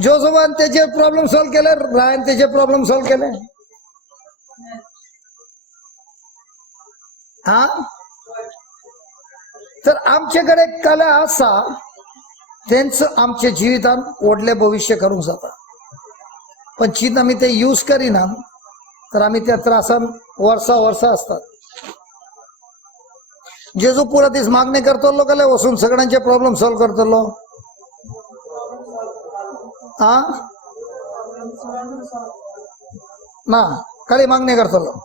जोसेफान त्याचे प्रॉब्लेम सॉल्व केले, रायन त्याचे प्रॉब्लेम सॉल्व केले. हा, तर आमच्याकडे कला आसा त्यांचं आमच्या जिवितान व्हडले भविष्य करूंक जाता. पण चिंत आमी ते यूज करिना तर आमी त्या त्रासान वर्सां असतात. जेजू पुरा दीस मागणी करतलो कले वसून सगळ्यांचे प्रॉब्लेम सॉल्व करतलो. हा ना, खाली मागणी करतलो.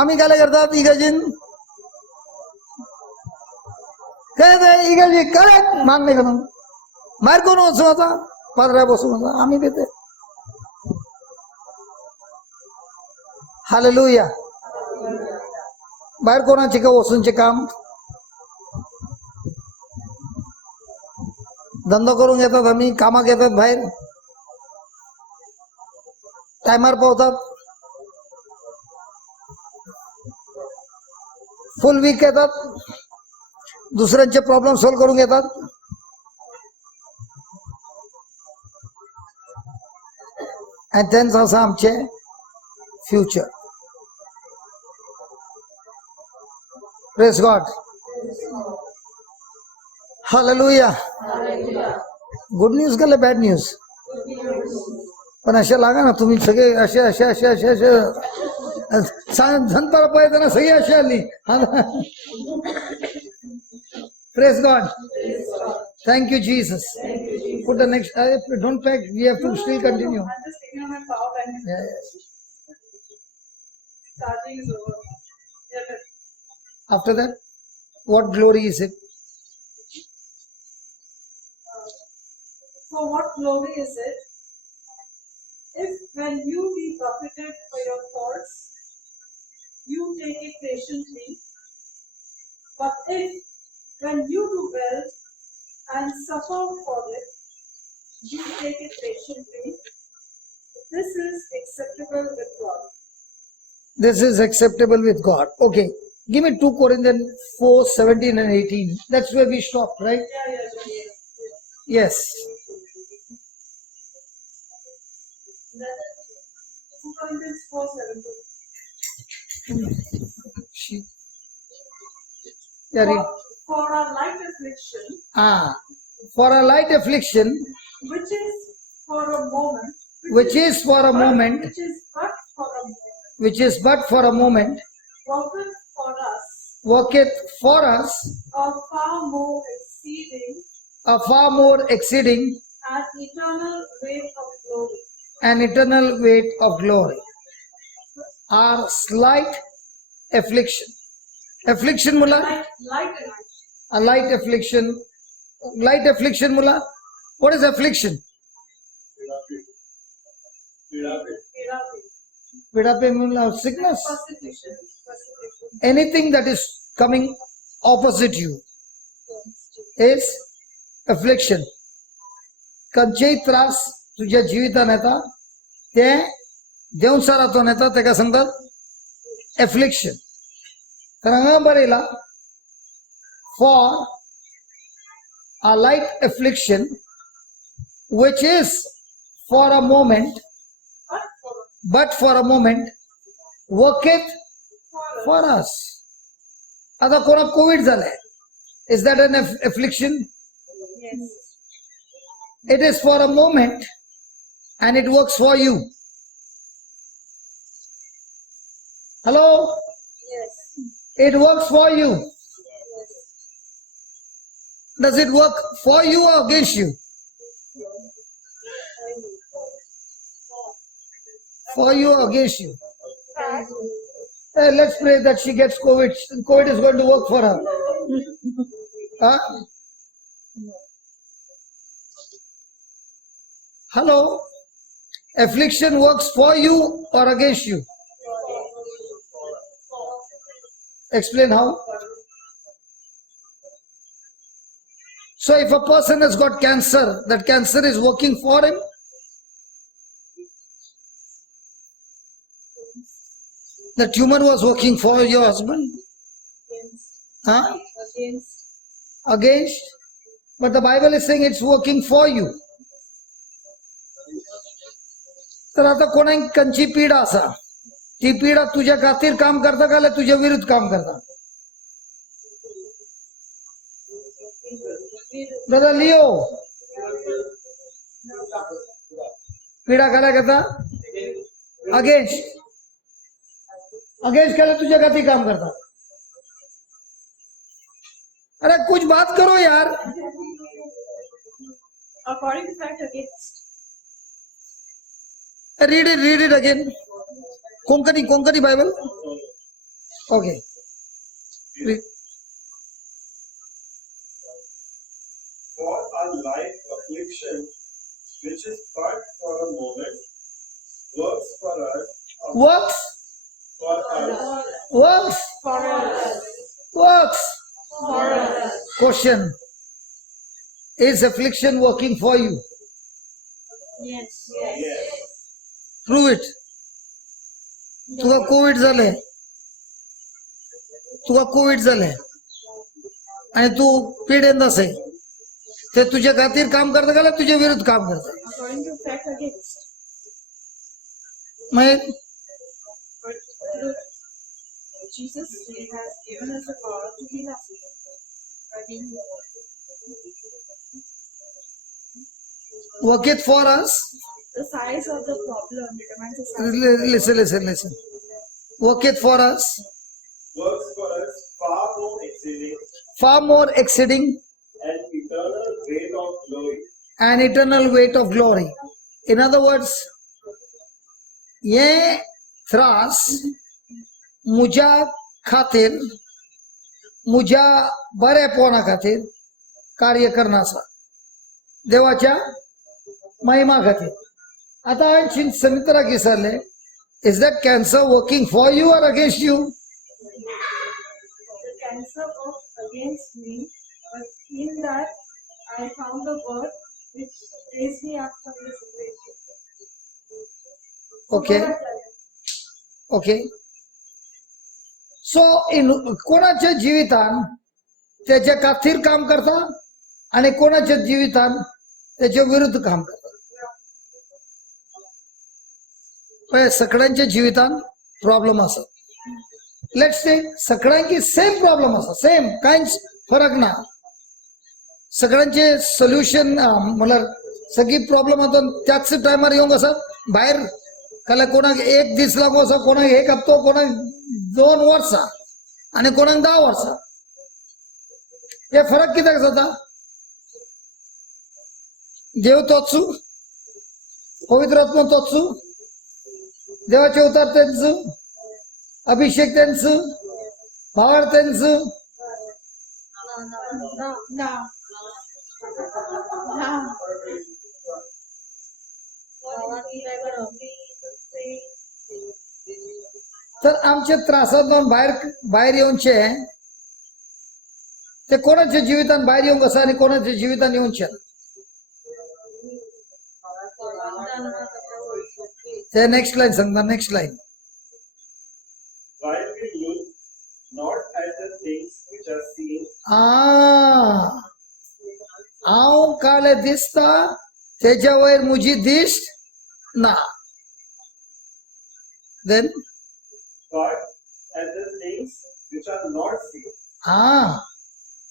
आम्ही काय करतात इगजीन ते इकडे करेक्ट मान नाही करून बाहेर कोण बसून होता पादऱ्या बसून होता आम्ही देते हालेलुया बाहेर कोणाचे का वसूंचे काम धंदा करून घेतात आम्ही कामात घेतात बाहेर टायमार पावतात फुल वीक येतात दुसऱ्यांचे प्रॉब्लेम सॉल्व्ह करून घेतात आणि त्यांचं असं आमचे future praise God hallelujah good news का बॅड न्यूज पण अशा लागा ना तुम्ही सगळे असे असे असे असे असे धनपर पाहिजे ना सगळी अशी आली praise God thank you Jesus put the next don't pack we have to still continue after that what glory is it For what glory is it, if when you be buffeted for your faults, you take it patiently, but if when you do well and suffer for it, you take it patiently, this is acceptable with God. this is acceptable with God okay give me 2 Corinthians 4:17 and 18 that's where we stopped right yes That 2 Corinthians 4:17. she yeah read. For a light affliction, For a light affliction which is for a moment, which is for a moment which is but for a moment, worketh for us a far more exceeding and eternal weight of glory. Our slight affliction mula a light affliction mula what is affliction vidape mula sickness anything that is coming opposite you is affliction कंचेही त्रास तुझ्या जीवितान येता ते देवसारातून येता तेका सांगतात affliction तर हांगा बरयला for a light affliction which is for a moment but for a moment worketh for us आता कोणा कोविड झालाय is that an affliction Yes. it is for a moment and it works for you hello Yes. it works for you does it work for you or against you for you or against you hey, let's pray that she gets covid is going to work for her huh? hello affliction works for you or against you explain how so if a person has got cancer that cancer is working for him the tumor was working for your husband huh? Against but the Bible is saying it's working for you तर आता कोणा कंची पीडा असा ती पीडा तुझ्या खातीर काम करता का तुझ्या विरुद्ध काम करता ब्रदर लिओ पीडा करा करता अगेंस्ट केला तुझ्या खातीर काम करता अरे कुछ बात करो यार According to fact, against. read it again Konkani Bible okay read. affliction which is but for a moment works for us, Works, for us, works, For us. works. For us. Question: is affliction working for you? Yes. yes, Prove it. तुका Covid झाले, तुका Covid झाले आणि तू पीडेत असे, ते तुझ्या खातीर काम करता का तुझ्या विरुद्ध काम करता? According to fact against. Mug But Jesus has given us the power to heal ourselves. worketh for us. The size of the problem determines the size. Listen. Worketh for us works for us far more exceeding and eternal weight of glory. an eternal weight of glory. In other words, ये त्रास मुझ्या खातीर, मुझ्या बरेपणा खातीर कार्य करण्याचा, देवाच्या महिमा खातीर. आता हांवें समित्राक विचारले, is that cancer working for you or against you? The cancer worked against me, but in that I found the word which raised me up from the situation. Okay. So in कोणाच्या जिवितान त्याच्या खातीर काम करता आणि कोणाच्या जिवितान त्याच्या विरुद्ध काम करता. पण सगळ्यांच्या जिवितान प्रॉब्लेम असत. लेट्स से सगळ्यांकी सेम प्रॉब्लेम असा, सेम कांयच फरक ना. सगळ्यांचे सोल्युशन म्हणल्यार सगळी प्रॉब्लेम आता त्याच टायमार येवंक आसा. भायर काल्यार कोणाक एक दीस लागू आसा, कोणाक एक हप्तो, कोणाक 2 वर्सां आणि कोणाक 10 वर्सां. हे फरक कित्याक जाता? देव तोच, पवित्र आत्मा तोच, देवाचे अवतार तेंच, अभिषेक तेंच, भावार तेंच. No. तर आमच्या त्रासातून बाहेर येऊनचे ते कोणाच्या जिवितान बाहेर येऊन कसा आणि कोणाच्या जिवितान येऊनचे ते नेक्स्ट लाईन सांगता. Next line. While we look not at the things which are seen, हांव काले दिसता तेच्या वयर मुजी दिश्ट ना. Then but at the things which are not seen.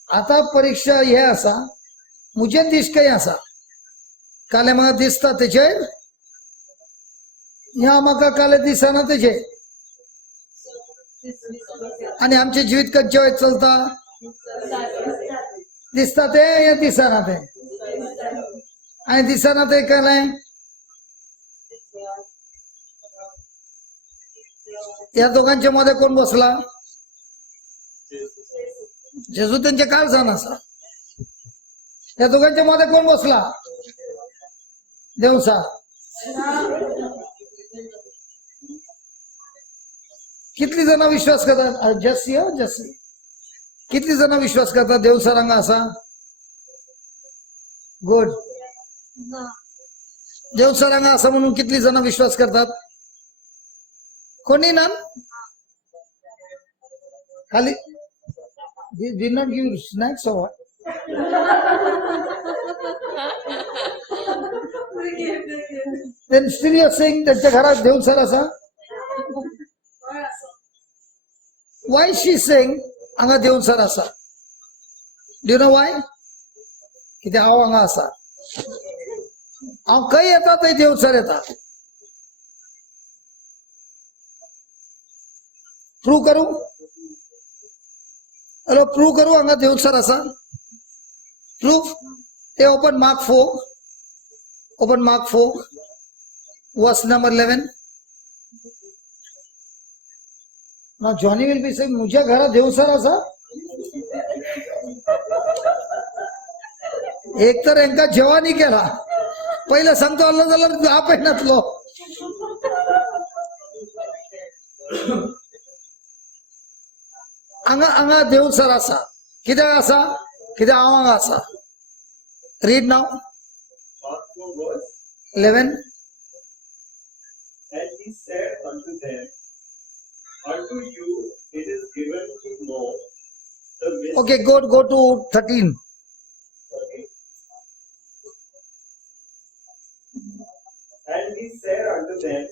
आता परीक्षा हे असा, मुजे दिश्ट काही असा, काले म्हाका दिसता तेचे, ह्या म्हाका काले दिसना तेचे. आणि आमचे जीवित खंयच्या वेळेस चलता? दिसता ते या दिसना ते, आणि दिसना ते केलें. या दोघांच्या मध्ये कोण बसला? जेजू त्यांच्या काळजान आसा. या दोघांच्या मध्ये कोण बसला? देवसा. कितली जण विश्वास करतात? जस्सी कितली जण विश्वास करतात देवसा रंग असा? गुड. देवसा रंग असा म्हणून कितली जण विश्वास करतात? कोणी ना. खाली did not give snacks or what? Then still you are saying त्यांच्या घरात देवसर असा? Why she saying हांगा देवसर असा? Do you know why? कित्याक हांव हांगा असा. हांव खंय येता थंय देवसर येता. प्रूव करू? हॅलो, प्रूव करू हांगा देवसर असा? प्रूफ. ते open mark 4. Open Mark 4, verse number 11. Now Johnny will be saying, मुझ्या घरात देवसर असा? एक तर यांका जेवणी केला पहिले सांगतो अल्ला जाल्यार आप नातलो हांगा हांगा देवसर आसा कित्याक आसा कित्याक हांव हांगा आसा read now Mark 4 verse. 11 And he said unto them, unto you it is given to know the mystery. okay go to 13 Okay. And he said unto them,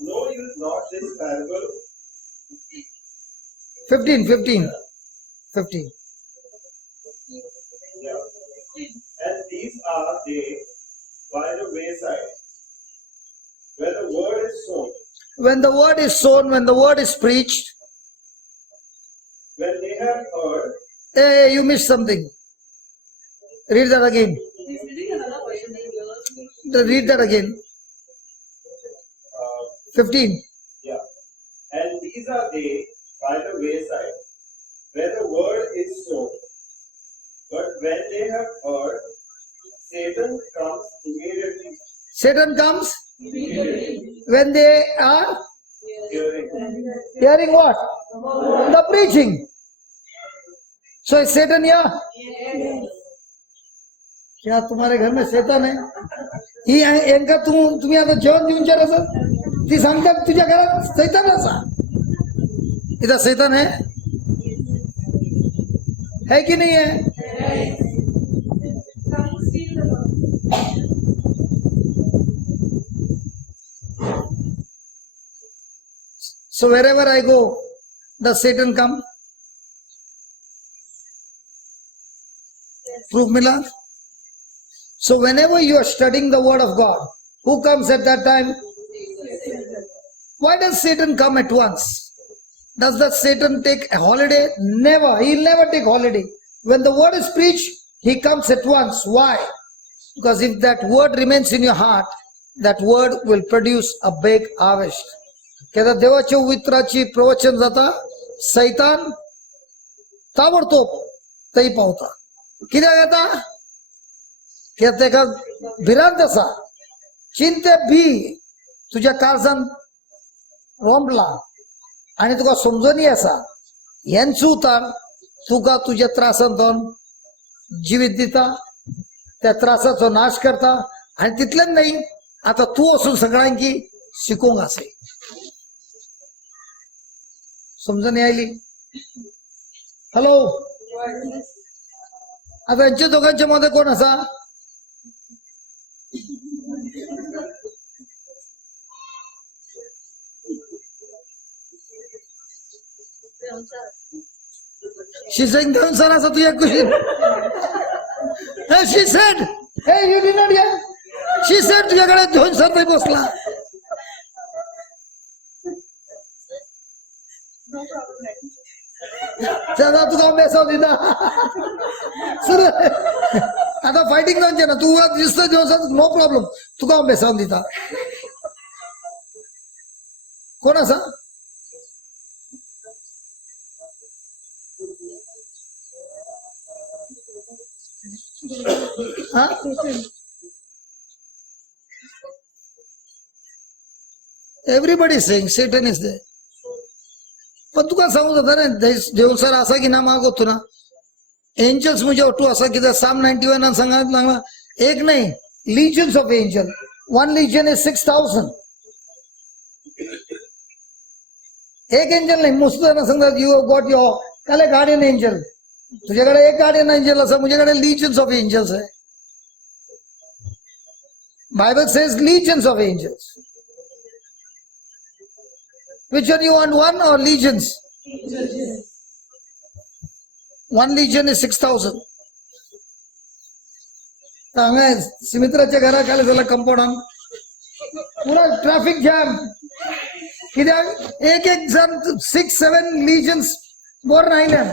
know you not this parable? 15 Yeah. And these are they by the wayside, where the word is sown. when the word is sown, when the word is preached, When they have heard, hey, you missed something. Read that again. He's reading another version. Read that again. 15. yeah. And these are they by the wayside, where the word is sown. But when they have heard, Satan comes immediately. Satan comes when they are Hearing. hearing what? The preaching. So is Satan here? क्या तुम्हारे घर में शैतान है ही यांका तुम्ही आता जेवण देऊन विचारायचं ती सांगतात तुझ्या घरात शैतान असा इथं शैतान है कि नहीं है Come steal the Lord. So wherever I go, does Satan come? Proof mila? So whenever you are studying the word of God, who comes at that time? Why does Satan come at once? Does that Satan take a holiday? Never. He'll never take holiday. When the word is preached, he comes at once. Why? Because if that word remains in your heart, that word will produce a big harvest. केदा देवाच्या वित्राची प्रवचन जाता सैतान ताबडतोब तई पावता कित्याक येता कित्याक तेका भिरांत आसा चिंते भी तुझ्या काळजान रोंबला आणि तुका समजोनी आसा हेंच उतार तुका तुझ्या त्रासांतून जिवीत दिता त्या त्रासाचो नाश करता आणि तितलेंच नाही आता तू वचून सगळ्यांकी शिकोंक आसे समजून आयली हॅलो आता यांच्या दोघांच्या मध्ये कोण असा शिसेंग देऊन सर असं तुझ्या कुशी she said hey you did not hear she said तुझ्याकडे दोन सर नाही बसला त्याला तू काम बेसाव दिला सुरू आता फायटिंग जाऊन ना तू दिसतो दिवसात नो प्रॉब्लेम तू काम बेसावून दिता कोण असा हा everybody saying Satan is there पण तुका सांगू जाता रे देवसर असा की ना माग होतो ना एंजल्स मुझे ओटू असा की साम 91 सांगत लागला एक नाही legions of angel one legion is 6000 एक एंजल नाही मुस्ताना सांगतात यू हॅव गॉट युअर काले गार्डियन एंजल तुझ्याकडे एक गार्डियन एंजल असा मुझ्याकडे लीजन्स ऑफ एंजल्स आहे Bible says legions of angels Which one you want, one or legions? One legion is 6000. सुमित्राच्या घराखाली झाला कंपाऊंड पुरा ट्रॅफिक जॅम कित्याक एक एक जण 6-7 लीजन्स बोर राहिल्या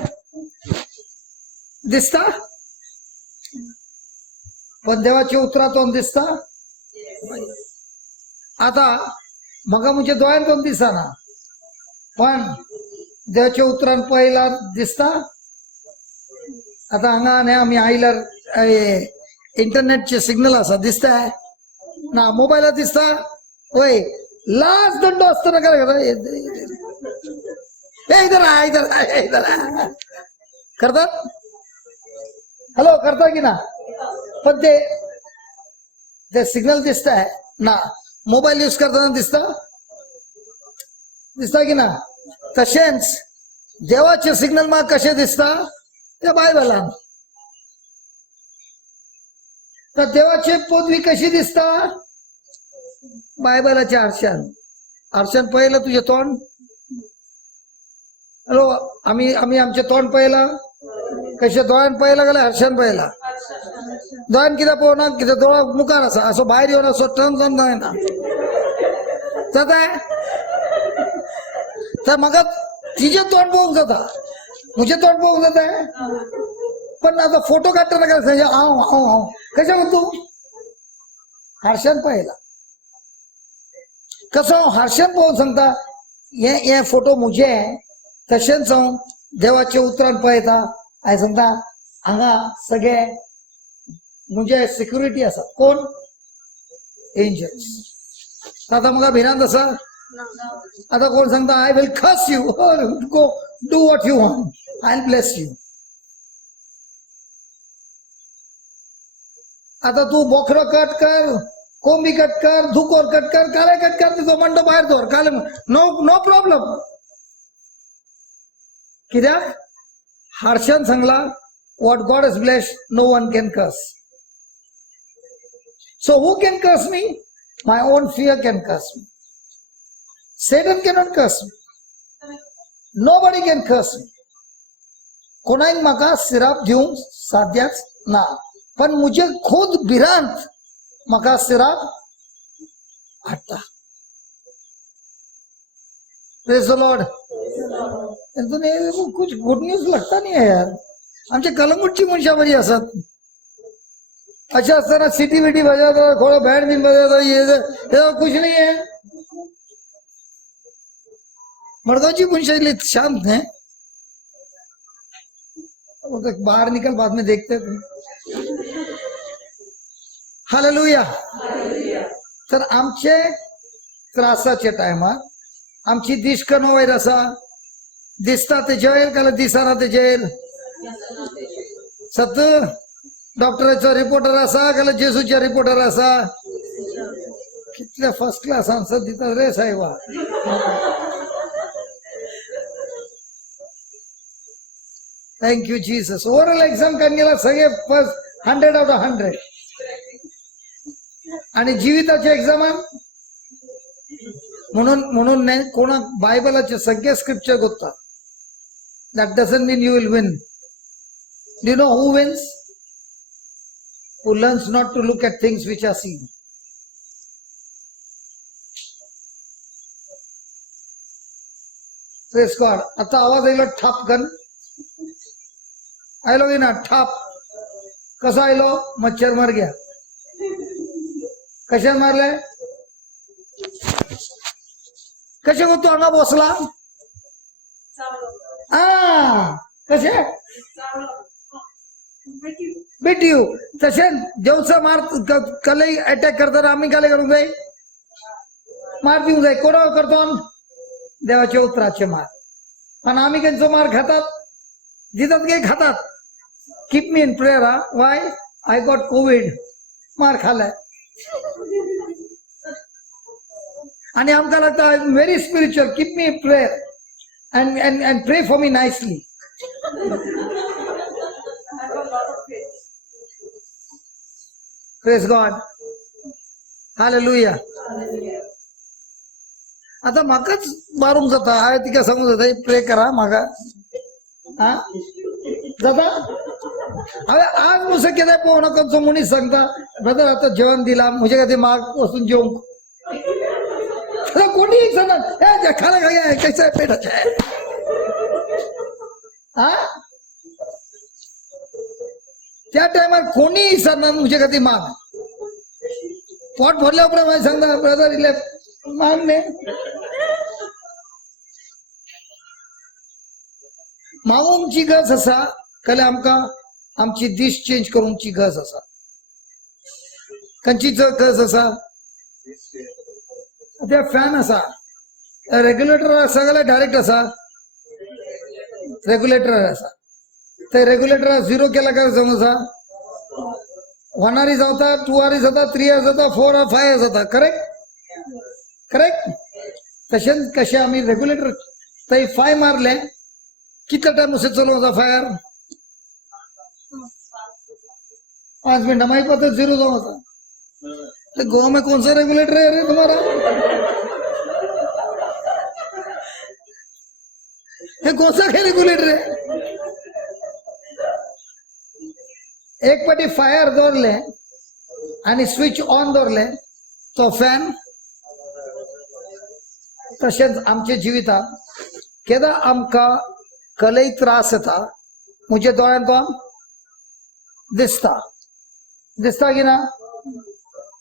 दिसता पण देवाच्या उतरातून दिसता आता मग म्हणजे दोळ्यांतून दिसना पण देवाच्या उतरान पहिला दिसता आता हांगा आणि आम्ही आयल्यार इंटरनेटचे सिग्नल असा दिसताय ना मोबाईलला दिसता होय लास्ट दंड असताना काय करतात हॅलो करता की ना पण ते सिग्नल दिसताय ना मोबाईल यूज करताना दिसता की ना तसेच देवाचे सिग्नल मग कसे दिसता त्या बायबला तर देवाचे पदवी कशी दिसता बायबलाच्या आरशान पहिलं तुझे तोंड हॅलो आम्ही आमचे तोंड पहिलं कशा दोळ्यान पहिला गेला हर्षान पहिला दोळ्यान किती पोहणार किती डोळा मुखार असा असं बाहेर येऊन असं टर्न नाही ना जात आहे तर मग तिचे तोंड बघून जाता मुझे तोंड बघून जात आहे पण आता फोटो काढताना काय सांगा कशा म्हणतो हर्षान पाहिला कसं हर्षान पाहून सांगता हे फोटो मुझे आहे तसेच जाऊन देवाचे उतराण पाहता आहे सांगता हांगा सगळे म्हणजे सिक्युरिटी असा कोण एंजल्स आता मग भिरांत असा आता कोण सांगता I will Khas you go do what you want I bless you आता तू बोखर कट कर कोंबी कट कर धुकोर कट कर काळे कट कर तुझं मंड बाहेर धर काले नो प्रॉब्लेम कित्याक हर्षान सांगला what God is blessed no one can curse so who can curse me my own fear can curse me Satan cannot curse me. Nobody can curse me. कोणाक म्हाका सिराप दिवंक साध्यच ना पण मुझे खुद भिरांत म्हाका सिराप हाडटा प्रेज द लॉर्ड कुछ गुड न्यूज लगता नहीं है यार आमच्या कलंगूटची मनशा बरी असत अशा असताना सिटी बिटी बजावता थोडं बँड बिन बजावता ये कुछ नहीं है मर्दों की शैली शांत है वो तो बाहर निकल बाद में देखते थे हालेलुया तर आमचे त्रासाच्या टायमार आमची दिश कनो वयर आसा दिसता ते जेल काल दिसाना ते जेल सत डॉक्टराचो रिपोर्टर आसा काल जेसूच्या रिपोर्टर आसा कितले फर्स्ट क्लास आन्सर दिता रे साहेबा thank you Jesus oral exam काढलेला सगळे फर्स्ट 100 आउट ऑफ 100 आणि जीविताच्या एक्झाम म्हणून नाही कोणा बायबलाचे सगळे स्क्रिप्चर गोत्ता that doesn't mean you will win do know who wins who learns not to look at things which are seen praise God आता आवाज आयलो ठापकन आयलो की ना ठाप कसा आयलो मच्छर मार गया कशाने मारले कसे होतो अंगा बसला कसे बेटी तसे देवचा मार कले अटॅक करताना आम्ही काले करून जाई मार देऊन जाई कोणा करतो देवाच्या उतराचे मार पण आम्ही त्यांचा मार खातात जितात काही खातात keep me in prayer why I got COVID मार खालाय आणि आमका लागतं I am very spiritual keep me in prayer and pray for me nicely praise God hallelujah आता म्हाकाच मारूंक जाता हांवें तिका सांगूंक जाता प्रे करा म्हाका हा जाता अरे आज मुझे किती पोहू नका मुनीस सांगता ब्रदर आता जेवण दिला मुझे कधी माग बसून जेवून कोणी खाना खाया कैसे पेट हा त्या टायमार कोणी सांगणार मुझे कधी माग पोट भरल्याप्रमाणे सांगता ब्रदर इले माग ने मागूंची गज असा कले आमका आमची दिश चेंज करूनची गरज असा कंचीच गरज असा त्या फॅन असा रेग्युलेटर सगळं डायरेक्ट असा रेग्युलेटर असा ते रेग्युलेटर झिरो केला का समजा 1 hour जाता 2 hours जाता 3 hours जाता 4 or 5 hours जाता करेक्ट तसे कसे आम्ही रेग्युलेटर ते 5 मारले कितना टाइम उसे चलो होता फायर 5 मिनट हमारे पास 0 जाओ था तो गोवा में कौन सा रेगुलेटर है रे तुम्हारा ये कौन सा क्या रेगुलेटर है एक पटी फायर दौरले आणि स्विच ऑन दौरले तो फॅन तसेच आमचे जिवितात केदा आमका कलई त्रास येता मुझे दोळ्यांतून दिसता की ना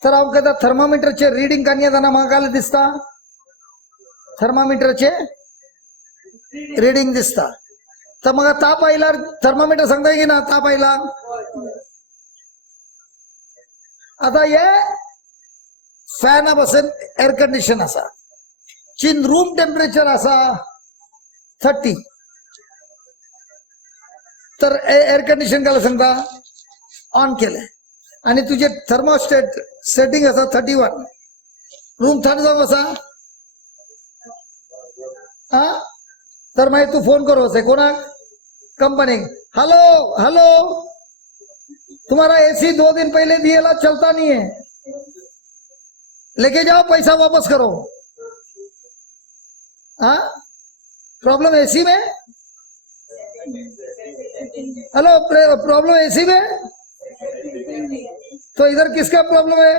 तर अवघा थर्मामीटरचे रीडिंग काढण्यात येताना म्हाका दिसता थर्मामीटरचे रीडिंग दिसता तर मग ताप आयला थर्मामीटर सांगता की ना ताप आयला आता हे फॅन बसून एअर कंडिशन असा चिन रूम टेम्परेचर असा 30 तर एअर कंडिशन काला सांगता ऑन केले आणि तुझे थर्मोस्टेट सेटिंग असा 31 रूम थंड जाऊ असा हा तर मग तू फोन करो असे कोणा कंपनी हेलो तुम्हारा एसी 2 दिन पहले दिएला चलता नहीं है लेके जाओ पैसा वापस करो हाँ प्रॉब्लम एसी में हेलो प्रॉब्लम एसी में तो इधर किसका प्रॉब्लम है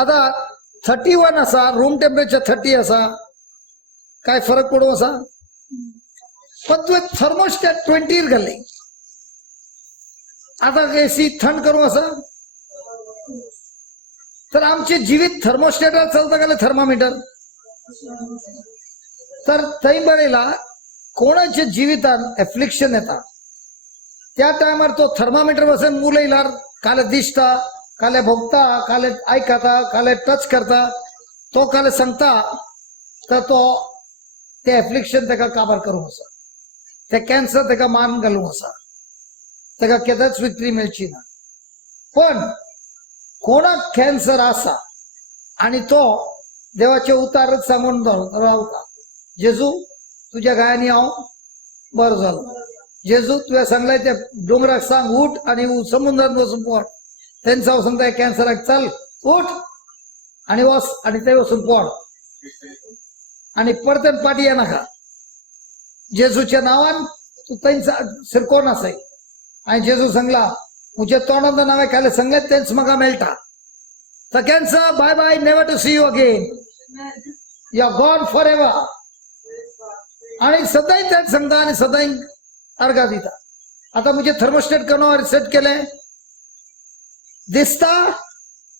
आता 31 असा रूम टेम्परेचर 30 असा काय फरक पडो असा पण तू थर्मोस्टॅट 20 घालली आता एसी थंड करू असा तर आमचे जीवित थर्मोस्टॅटवर चालतं का थर्मामीटर तर थंय बरेला कोणाचे जीवितान एफ्लिक्शन येतात त्या टायमार तो थर्मामीटर बसून मुलं इलार काले दिसता काले भोगता काले ऐकता काले टच करता तो काले सांगता तर तो ते एफ्लिक्शन तेका काबार करू असा ते कॅन्सर तेका मान घालू असा तेका केदाच विक्ट्री मेळची ना पण कोणाक कॅन्सर असा आणि तो देवाचे उतारच सांगून रावता जेजू तुझ्या गायानी हांव बरं झालं जेजू तुझ्या सांगलाय त्या डोंगराक सांग उठ आणि समुद्रात बसून पड त्यांचा सांगताय कॅन्सराक चल उठ आणि वस आणि ते बसून पड आणि परतन पाठी या नका जेजूच्या नावान तू त्यांचा सिरकोन असाय आणि जेजू सांगला मुझे तोंडाचं नाव खायला सांगले तेच मका मेळटा तर cancer bye bye never to see you again you are gone forever आणि सदाही तेच सांगता आणि सदाही अर्घा दिता आता मुझे थर्मोस्टेट करून सेट केले दिसता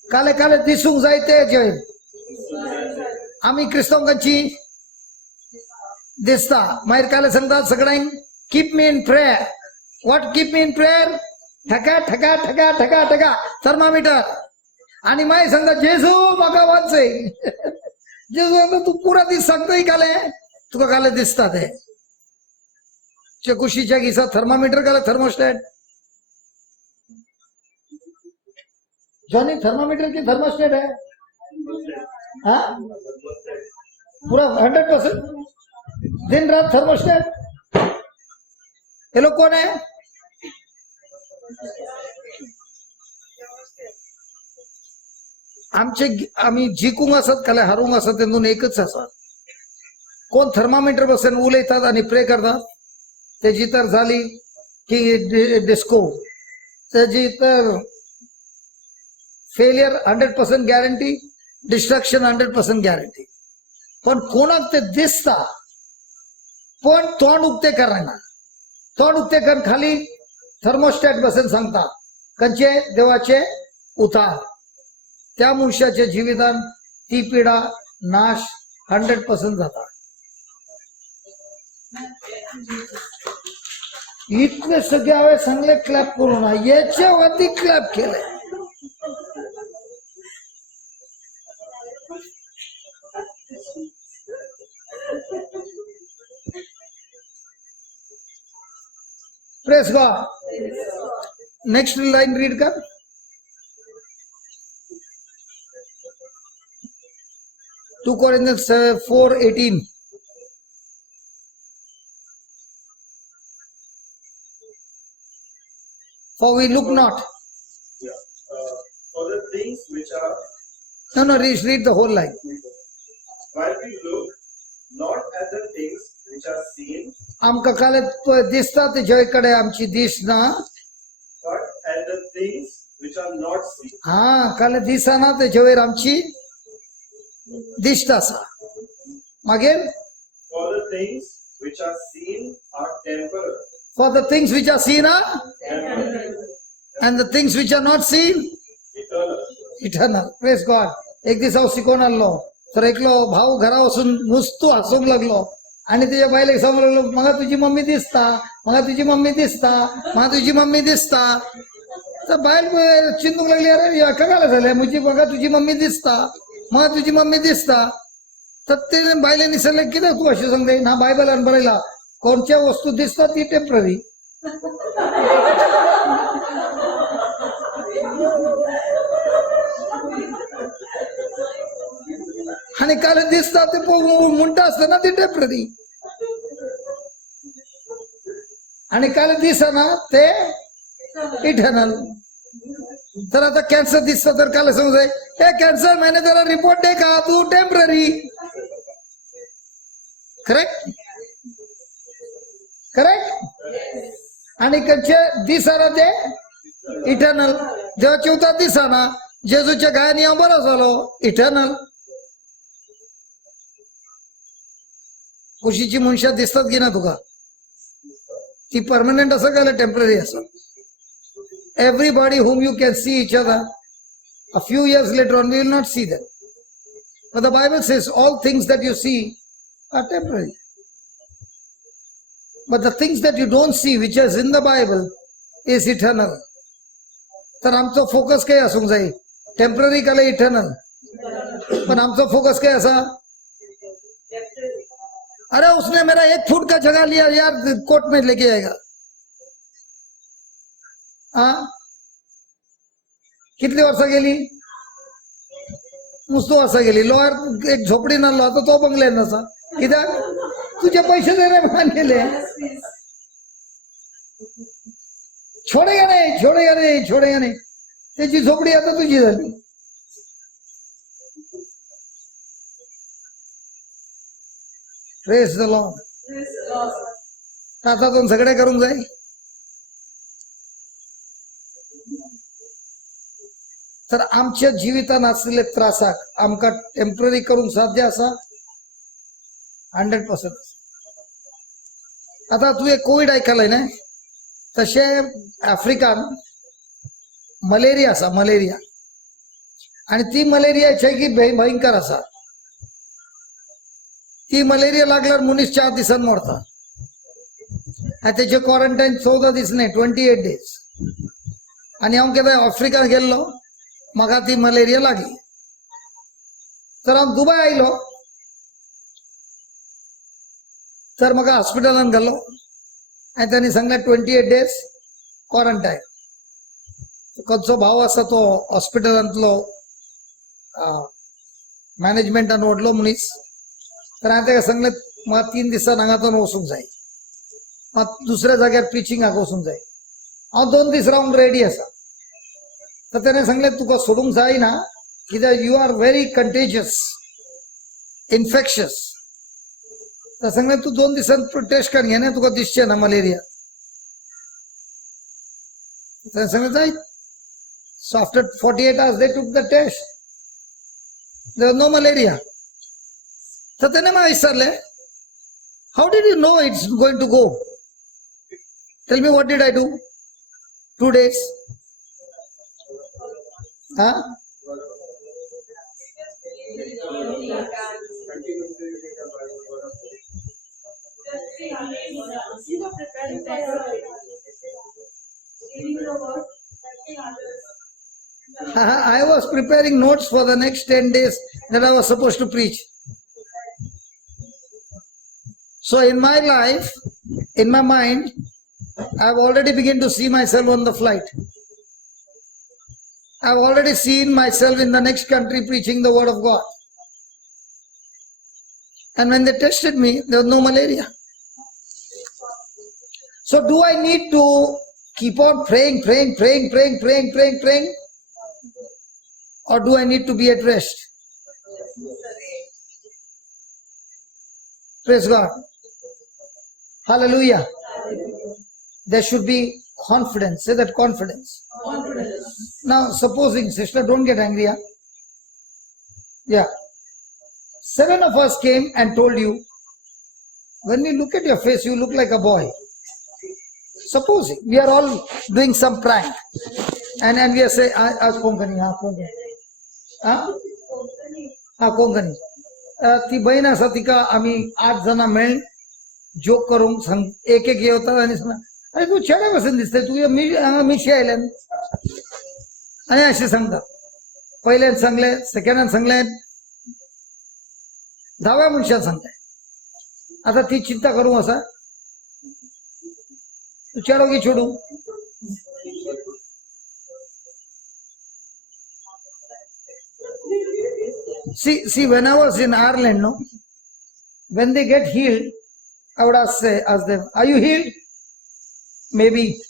काले काले दिसूंक जाय ते जे आम्ही क्रिस्तांवांची दिसता मागीर काले सांगतात सगळ्यांक keep me in prayer what keep me in prayer ठका ठका ठका ठका ठका थर्मामीटर आणि मागीर सांगता जेजू म्हाका वाचय जेजू सांगता तू पुरा दीस सांगतय काले तुका काले दिसता ते कुशीच्या गिसा थर्मामीटर काले थर्मोस्टेट जॉनी थर्मामीटर की थर्मोस्टेट है हाँ पूरा 100% दिन रात थर्मोस्टेट ये लोग कौन है आमचे आम्ही जिंकूंक असत काले हारूंक असत तेतून एकच असा कोण थर्मामीटर बसून उलयतात आणि प्रे करतात त्याची तर झाली की डिस्को त्याची तर फेलियर 100% गॅरंटी डिस्ट्रक्शन 100% गॅरंटी पण कोणाक ते दिसता पण तोंड उक्ते करना तोंड उक्ते कर खाली थर्मोस्टॅट बसून सांगता कंचे देवाचे उतार त्या मनुष्याच्या जीवितान ती पिढा नाश 100% जाता इतले सगळे हवे चांगले क्लॅप करू ना, याच्यावरती क्लॅप केलंय. Press God. Next line read कर. 2 Corinthians 4:18. For we look not. Yeah. For the things which are, No, read the whole line. while we look not at the things which are seen, आमका काले दिसतात त्याच्याकडे आमची this ना, but at the things which are not seen. हा काले दिसाना त्याच्यावर आमची दिसत असा. मागेल For the things which are seen are temporal, for the things which are seen are, temporal, and the things which are not seen eternal. Eternal. Press God. एक दिवस हांव शिकोवन आसलो तर एकलो भाऊ घरा वचून नुसतो हसूंक लागलो आणि त्याच्या बायलेक सांगूंक लागलो, म्हाका तुजी मम्मी दिसता, म्हाका तुजी मम्मी दिसता, म्हाका तुजी मम्मी दिसता. तर बायल चिंतूंक लागली, अरे हाका काय झालें, म्हाका तुजी मम्मी दिसता, म्हाका तुजी मम्मी दिसता. तर ते बायलेनी सांगलें, कित्याक तूं अशें सांगते, ना बायबलान बरयला खंयच्या वस्तू दिसता ती टेम्पररी. आणि काल दिसता ते म्हणटा असताना ती टेम्पररी, आणि काल दिसना ते इटर्नल. तर आता कॅन्सर दिसतं तर काल समजाय, हे कॅन्सर मैंने जरा रिपोर्ट देखा, तू टेम्पररी. Correct correct. आणि कच्चे दिसाना ते इटर्नल. जेव्हा चिवता दिसाना, जेजूच्या गायनी बरो झालो इटर्नल. खुशीची मनशां दिसतात की ना तुका, ती परमनंट असं काय टेम्पररी असं. Everybody whom you can see each other, a few years later on we will not see them. But the Bible says all things that you see are temporary. But the things that you don't see, which is in the Bible, is eternal. तर आमचा focus काय असूंक जाय, temporary का eternal. पण आमचा focus काय असा, अरे उसने मेरा 1 फुट का जगह लिया यार, कोर्ट में लेके जाएगा. हाँ कितली वर्ष गेली, नुसतं वर्ष गेली. लॉयर एक झोपडी नालो आता तो बंगल्यान नसा, कित्याक तुझे पैसे दे रे म्हणून गेले. छोडेगा नाही, छोडेगा नाही, छोडेगा नाही. त्याची झोपडी आता तुझी झाली. Praise the Lord. आता तो सगळे करून जाय. तर आमच्या जिवितान असलेले त्रासाक आमका टेम्पररी करून साध्य असा 100%. आता तुवें कोविड ऐकलंय ना, तशे आफ्रिकान मलेरिया असा, मलेरिया. आणि ती मलेरियाची की भयंकर असा. ती मलेरिया लागल्यावर मनीस 4 दिसान मरता. आणि त्याचे क्वारंटाईन 14 दीस नाही, 28 days. आणि हांव केदां आफ्रिकान गेल्लो, म्हाका ती मलेरिया लागली. तर हांव दुबय आयलो, तर म्हाका हॉस्पिटलान गेलो आणि त्यांनी सांगलें 28 days क्वारंटाईन. खंयचो भाव आसा तो हॉस्पिटलांतलो मॅनेजमेंटान व्हडलो मनीस. तर हांवें ताका सांगलें, म्हाका 3 दिसान हांगातून वचूंक जाय, म्हाका दुसऱ्या जाग्यार प्रिचिंगाक वचूंक जाय. हांव 2 दीस रावंक रेडी आसा. तर त्याने सांगलें, तुका सोडूंक जायना, कित्याक you are very contagious, infectious. तर सांगलें, तू 2 दिसान टेस्ट काड घे, तुका दिसचें ना मलेरिया. त्याने सांगलें जाय. So after 48 hours they took the test, there was no malaria. तर त्याने मला विचारले, how did you know it's going to go? Tell me, what did I do? 2 days. Huh? I was preparing notes for the next 10 days that I was supposed to preach. So in my life, in my mind, I've already begun to see myself on the flight. I've already seen myself in the next country preaching the word of God. And when they tested me, there was no malaria. So do I need to keep on praying? Or do I need to be at rest? Praise God. Hallelujah. There should be confidence. Say that, confidence. Now, supposing, sister, don't get angry. Huh? Yeah. 7 of us came and told you, when we look at your face, you look like a boy. Supposing we are all doing some prank, and we are saying, Konkani ती बहीण आसा तिका आम्ही 8 जण मेळून joke करूंक सांग, एक हे होता आणि अरे तू चेडा कशें दिसता, तू मिशी आयल्यान आनी अशें सांगतात. पयल्यान सांगले, सेकंडान सांगले, 10व्या मनशान सांगले. आता ती चिंता करूंक आसा, तू चेडो की छोडू? See, when I was in Ireland, no, when they get healed, I would ask them, are you healed? Maybe.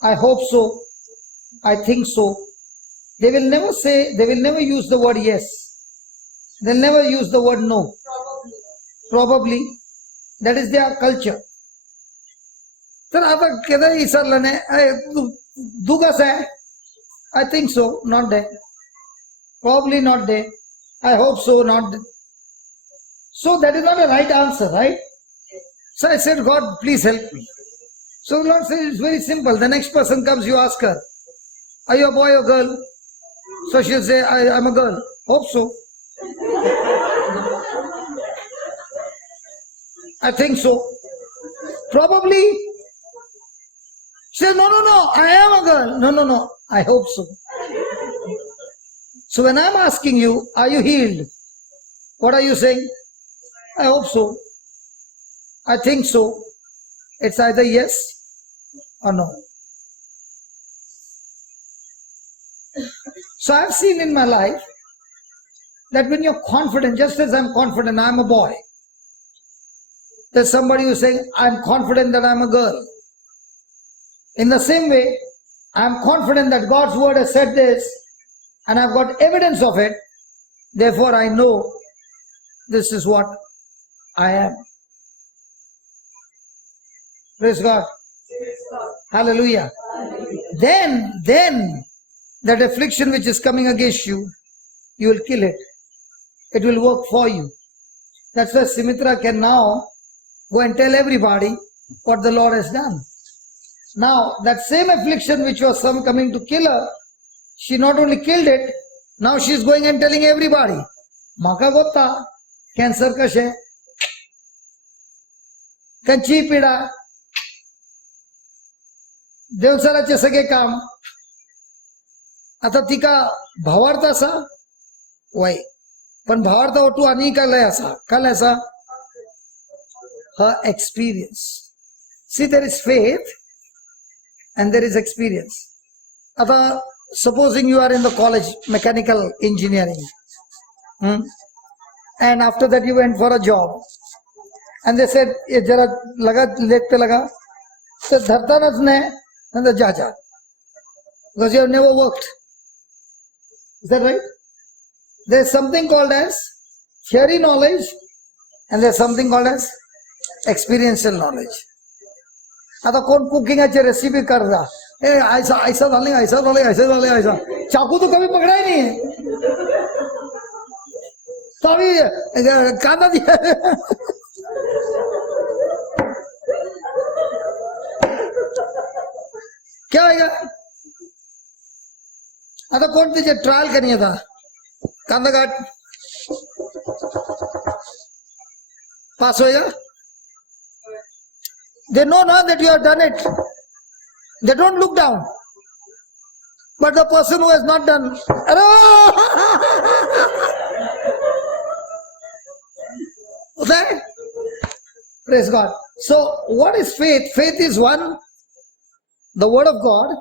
I hope so. I think so. They will never use the word yes. They'll never use the word no. Probably. That is their culture. तर आता केदार विचारलं तू कसा आहे? I think so, not there. Probably not there. I hope so, not there. So that is not a right answer, right? So I said, God, please help me. So the Lord said, it's very simple. The next person comes, you ask her, are you a boy or girl? So she'll say, I'm a girl. Hope so. I think so. Probably. She says, no, I am a girl. No, I hope so. So when I'm asking you, are you healed? What are you saying? I hope so. I think so. It's either yes or no. So I've seen in my life that when you're confident, just as I'm confident I'm a boy, there's somebody who's saying, I'm confident that I'm a girl. In the same way, I'm confident that God's word has said this, and I've got evidence of it. Therefore, I know this is what I am. Praise God. Hallelujah. Then that affliction which is coming against you, you will kill it. It will work for you. That's why Sumitra can now go and tell everybody what the Lord has done. Now, that same affliction which was coming to kill her, she not only killed it, now she is going and telling everybody, Maka gotta, cancer kashe, kanchi pida, देवसाराचे सगळे काम. आता तिका भावार्थ असा वय, पण भावार्थ तू आणि काय असा her experience. See, there is faith and there is experience. आता supposing you are in the college, mechanical engineering, and after that you went for a job, and they said, ये जरा लगा देखते लगा, तो धरतानाच नाही, and the जा, because you have never worked. Is that right? There is something called as theory knowledge, and there is something called as experiential knowledge. आता कोण कुकिंगाची रेसिपी कर रहा है, ऐसा डालें, चाकू तो कभी पकड़ा ही नहीं है, तो अभी कांदा दिया क्या होगा? आता कोण तिचे ट्रायल करनी था, कांदा काट, पास होएगा. They know now that you have done it. They don't look down. But the person who has not done, okay? Praise God. So, what is faith? Faith is one, the word of God,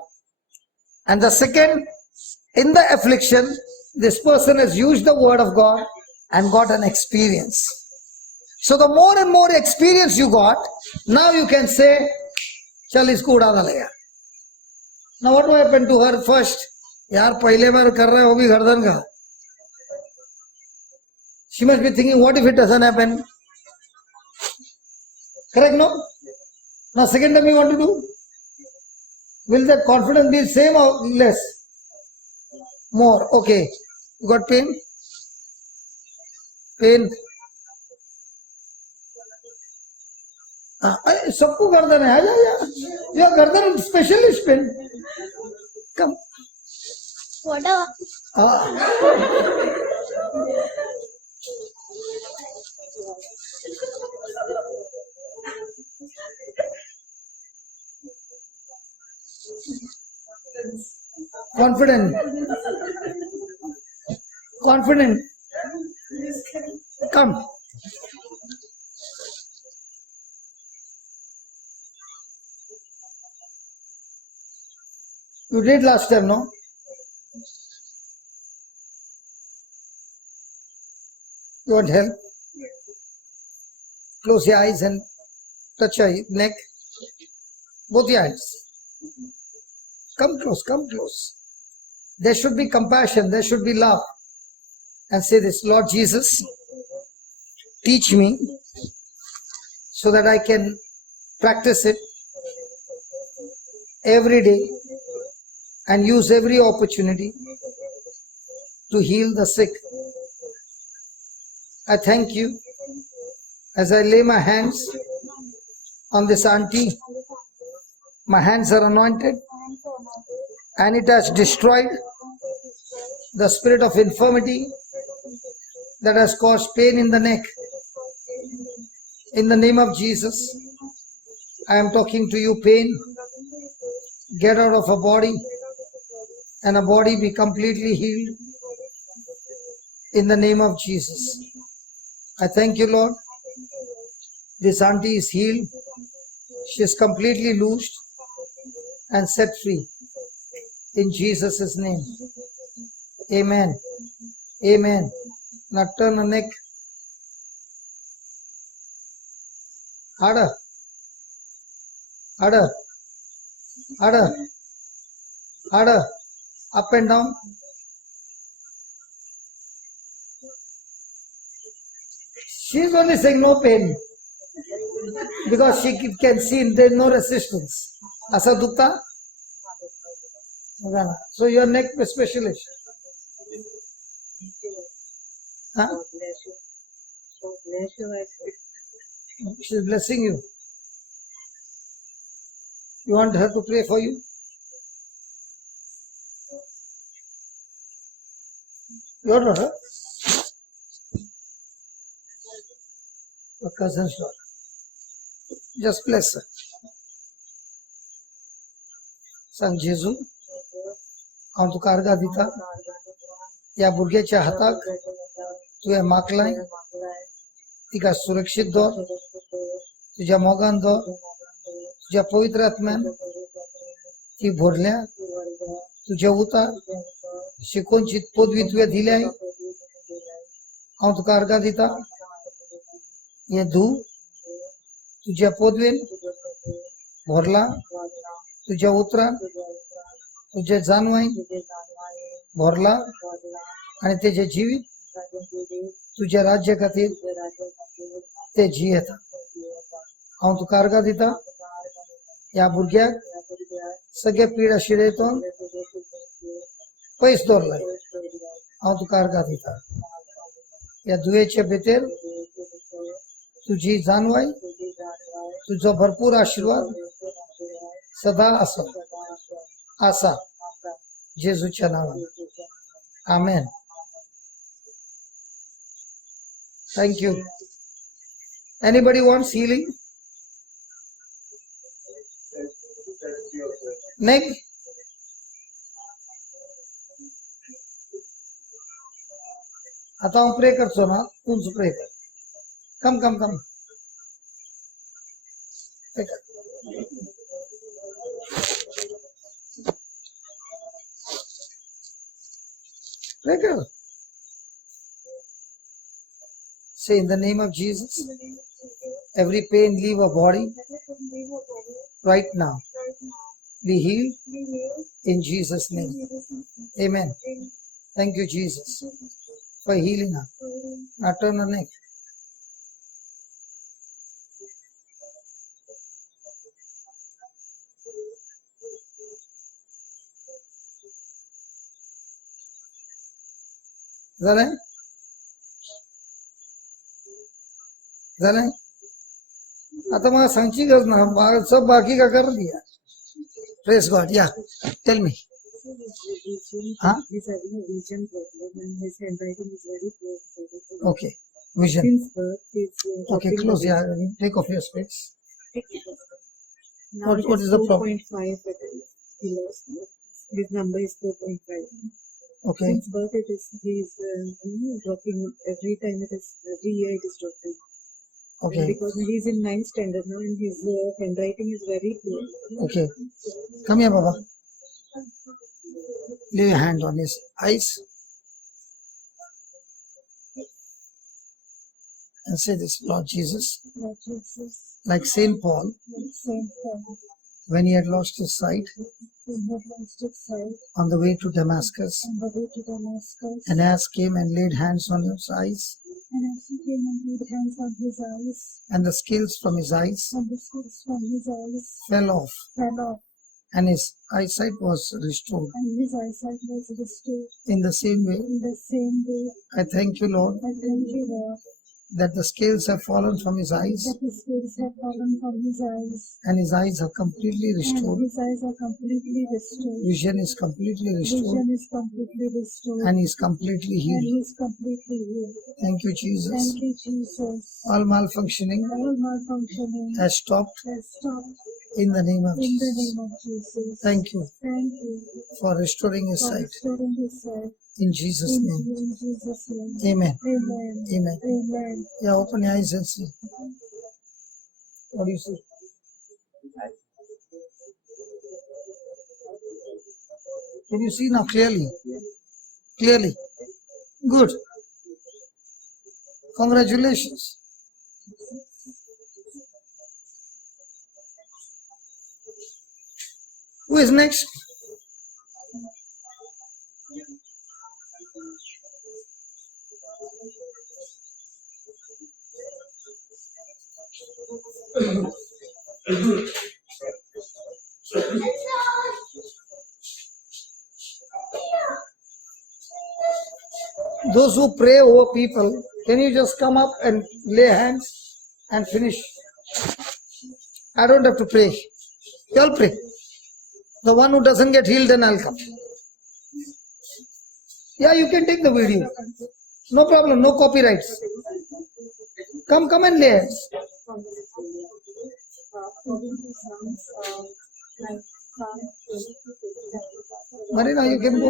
and the second, in the affliction, this person has used the word of God and got an experience. So, the more and more experience you got, now you can say, Chal isko uda dalega. Now, what happened to her first? यार पहले बार कर रहा है वो भी गर्दन का. She must be thinking, what if it doesn't happen? Correct, no? Now, second time you want to do? Will that confidence be same or less? More. Okay. You got pain? Pain. सबको गर्दन है. आजा. You are गर्दन specialist pain. Come. What? Confident. Confident. Come. You did last time, no? You want help? Close your eyes and touch your neck. Both your hands. Come close, come close. There should be compassion, there should be love. And say this, Lord Jesus, teach me so that I can practice it every day and use every opportunity to heal the sick. I thank you as I lay my hands on this auntie. My hands are anointed and it has destroyed the spirit of infirmity that has caused pain in the neck. In the name of Jesus, I am talking to you, pain. Get out of her body and her body be completely healed. In the name of Jesus. I thank you, Lord. This auntie is healed. She is completely loosed and set free. In Jesus' name. Amen. Amen. Now turn the neck. Harder. Harder. Harder. Harder. Up and down. She is only saying no pain. Because she can see there is no resistance. Asa dukta? So your neck specialist. Huh? She is blessing you. You want her to pray for you? Your daughter? Your cousin's daughter. Just bless her. सांग जेजू हांव तुका अर्घा दिता या भुरग्याच्या हाताक तुवें माकलाय तिका सुरक्षीत दवर तुज्या मोगान दवर तुज्या पवित्र आत्म्यान ती भरल्या तुजे उतार शिकोवची पदवी तुवें दिल्याय हांव तुका अर्घा दिता हे धू तुज्या पदवेन भरला तुझ्या उतरान तुझे जाणवाय भरला आणि तेजे जिवीत तुझ्या राज्य खातीर ते जियेता हांव तुका अर्घा दिता या भुरग्याक सगळे पिडा शिडेतून पयस दवरलाय हांव तुका अर्घा दिता या दुयेचे भितर तुझी जाणवाय तुझो भरपूर आशीर्वाद सदा असो आसा जेजूच्या नावान amen thank you anybody wants healing neck. आता હું પ્રે કરશો ના તું જ પ્રે કર. કમ કમ કમ પ્રે કર. પ્રે કર. Say in the name of Jesus, every pain leave our body right now. Be healed in Jesus' name. Amen. Thank you, Jesus, for healing her. Now turn her neck. झालंय झालंय आता मला सांगची गरज ना सब बाकी का कर दिया. Praise God. Yeah tell me. Huh? He's having a vision problem and his handwriting is very poor. Okay. Vision. Since birth, he's Okay, dropping close. the Yeah, take off your specs. vision. Now What- it what is the problem? 4.5 he lost. His number is 4.5. Okay. Since birth, he's dropping every time every year it is dropping. Okay. And because he's in 9th standard now and his handwriting is very poor. Okay. Come here, Baba. Lay your hand on his eyes and say this, Lord Jesus, Lord Jesus, like Saint Paul, Saint Paul, when he had lost his sight he had lost his sight on the way to Damascus, on the way to Damascus. and as came and laid hands on his eyes, And as he came and laid hands on his eyes, and the scales from his eyes and the scales from his eyes fell off, fell off, and his eyesight was restored. and his eyesight was restored. In the same way, In the same way, I thank you, Lord, I thank you, Lord, that the scales have fallen from his eyes, that the scales have fallen from his eyes, and his eyes are completely and restored. his eyes are completely restored. Vision is completely restored, Vision is completely restored, and he is completely and healed. he is completely healed. Thank you, Jesus. Thank you, Jesus. All malfunctioning All malfunctioning has stopped has stopped in the name of in the Jesus. name of Jesus. Thank you Thank you for restoring his for sight. restoring his sight. In Jesus' In name. Jesus' name. Amen. Amen. Amen. Amen. Yeah, open your eyes and see. What do you see? Can you see now clearly? Clearly. Good. Congratulations. Who is next? Those who pray over people, can you just come up and lay hands and finish? I don't have to pray. You all pray. The one who doesn't get healed, then I'll come. Yeah, you can take the video. No problem, no copyrights. Come and lay hands. Marina, you can go.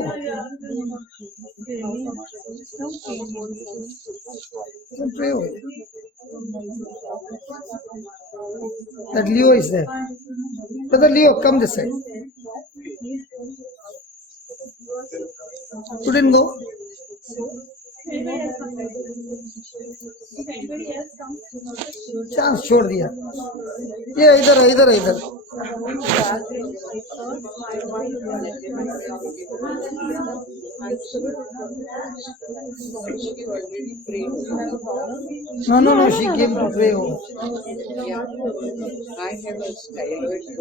You can pray over it. That Leo is there. Brother Leo, come this side. You didn't go? Chance छोड़ दिया. ये इधर है, इधर है, इधर. No, she came to pray over.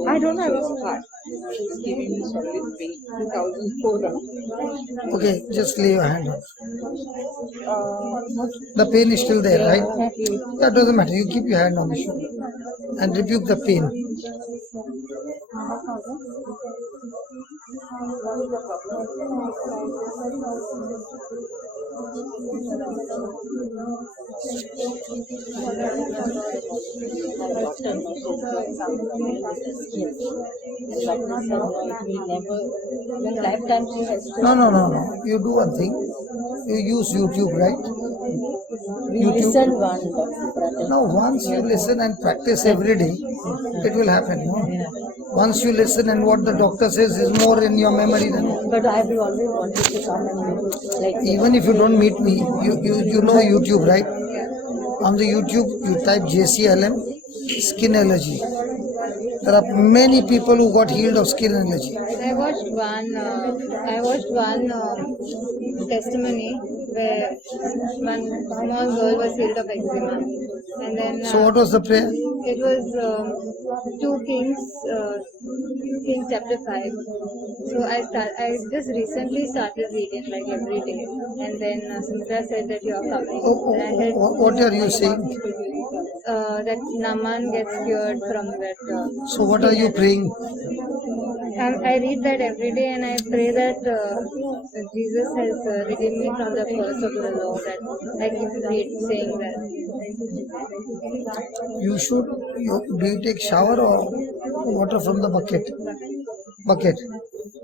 I don't have a heart. She's giving me solid pain. 2004. Okay, just lay your hand on. The pain is still there, right? That doesn't matter. You keep your hand on the shoulder and rebuke the pain. Lifetime she has to. No. You do one thing. You use YouTube, right? We YouTube. listened one, Dr. Now, once you listen and practice every day, it will happen. No? Once you listen and what the doctor says is more in your memory than. But I have always wanted to come and like. Even if you don't meet me, you know YouTube, right? On the YouTube, you type JCILM, skin allergy. There are many people who got healed of skin allergy. I watched one testimony where one small girl was healed of eczema, and then So, what was the prayer? it was 2 Kings, Kings chapter 5. So I just recently started reading like every day, and then Sumitra said that you are coming. And I had, What are you saying? that Naman gets cured from that. So, what are you praying? I read that every day, and I pray that Jesus has redeemed me from the curse of the law. That I keep saying that. You should. Do you take shower or water from the bucket? Bucket.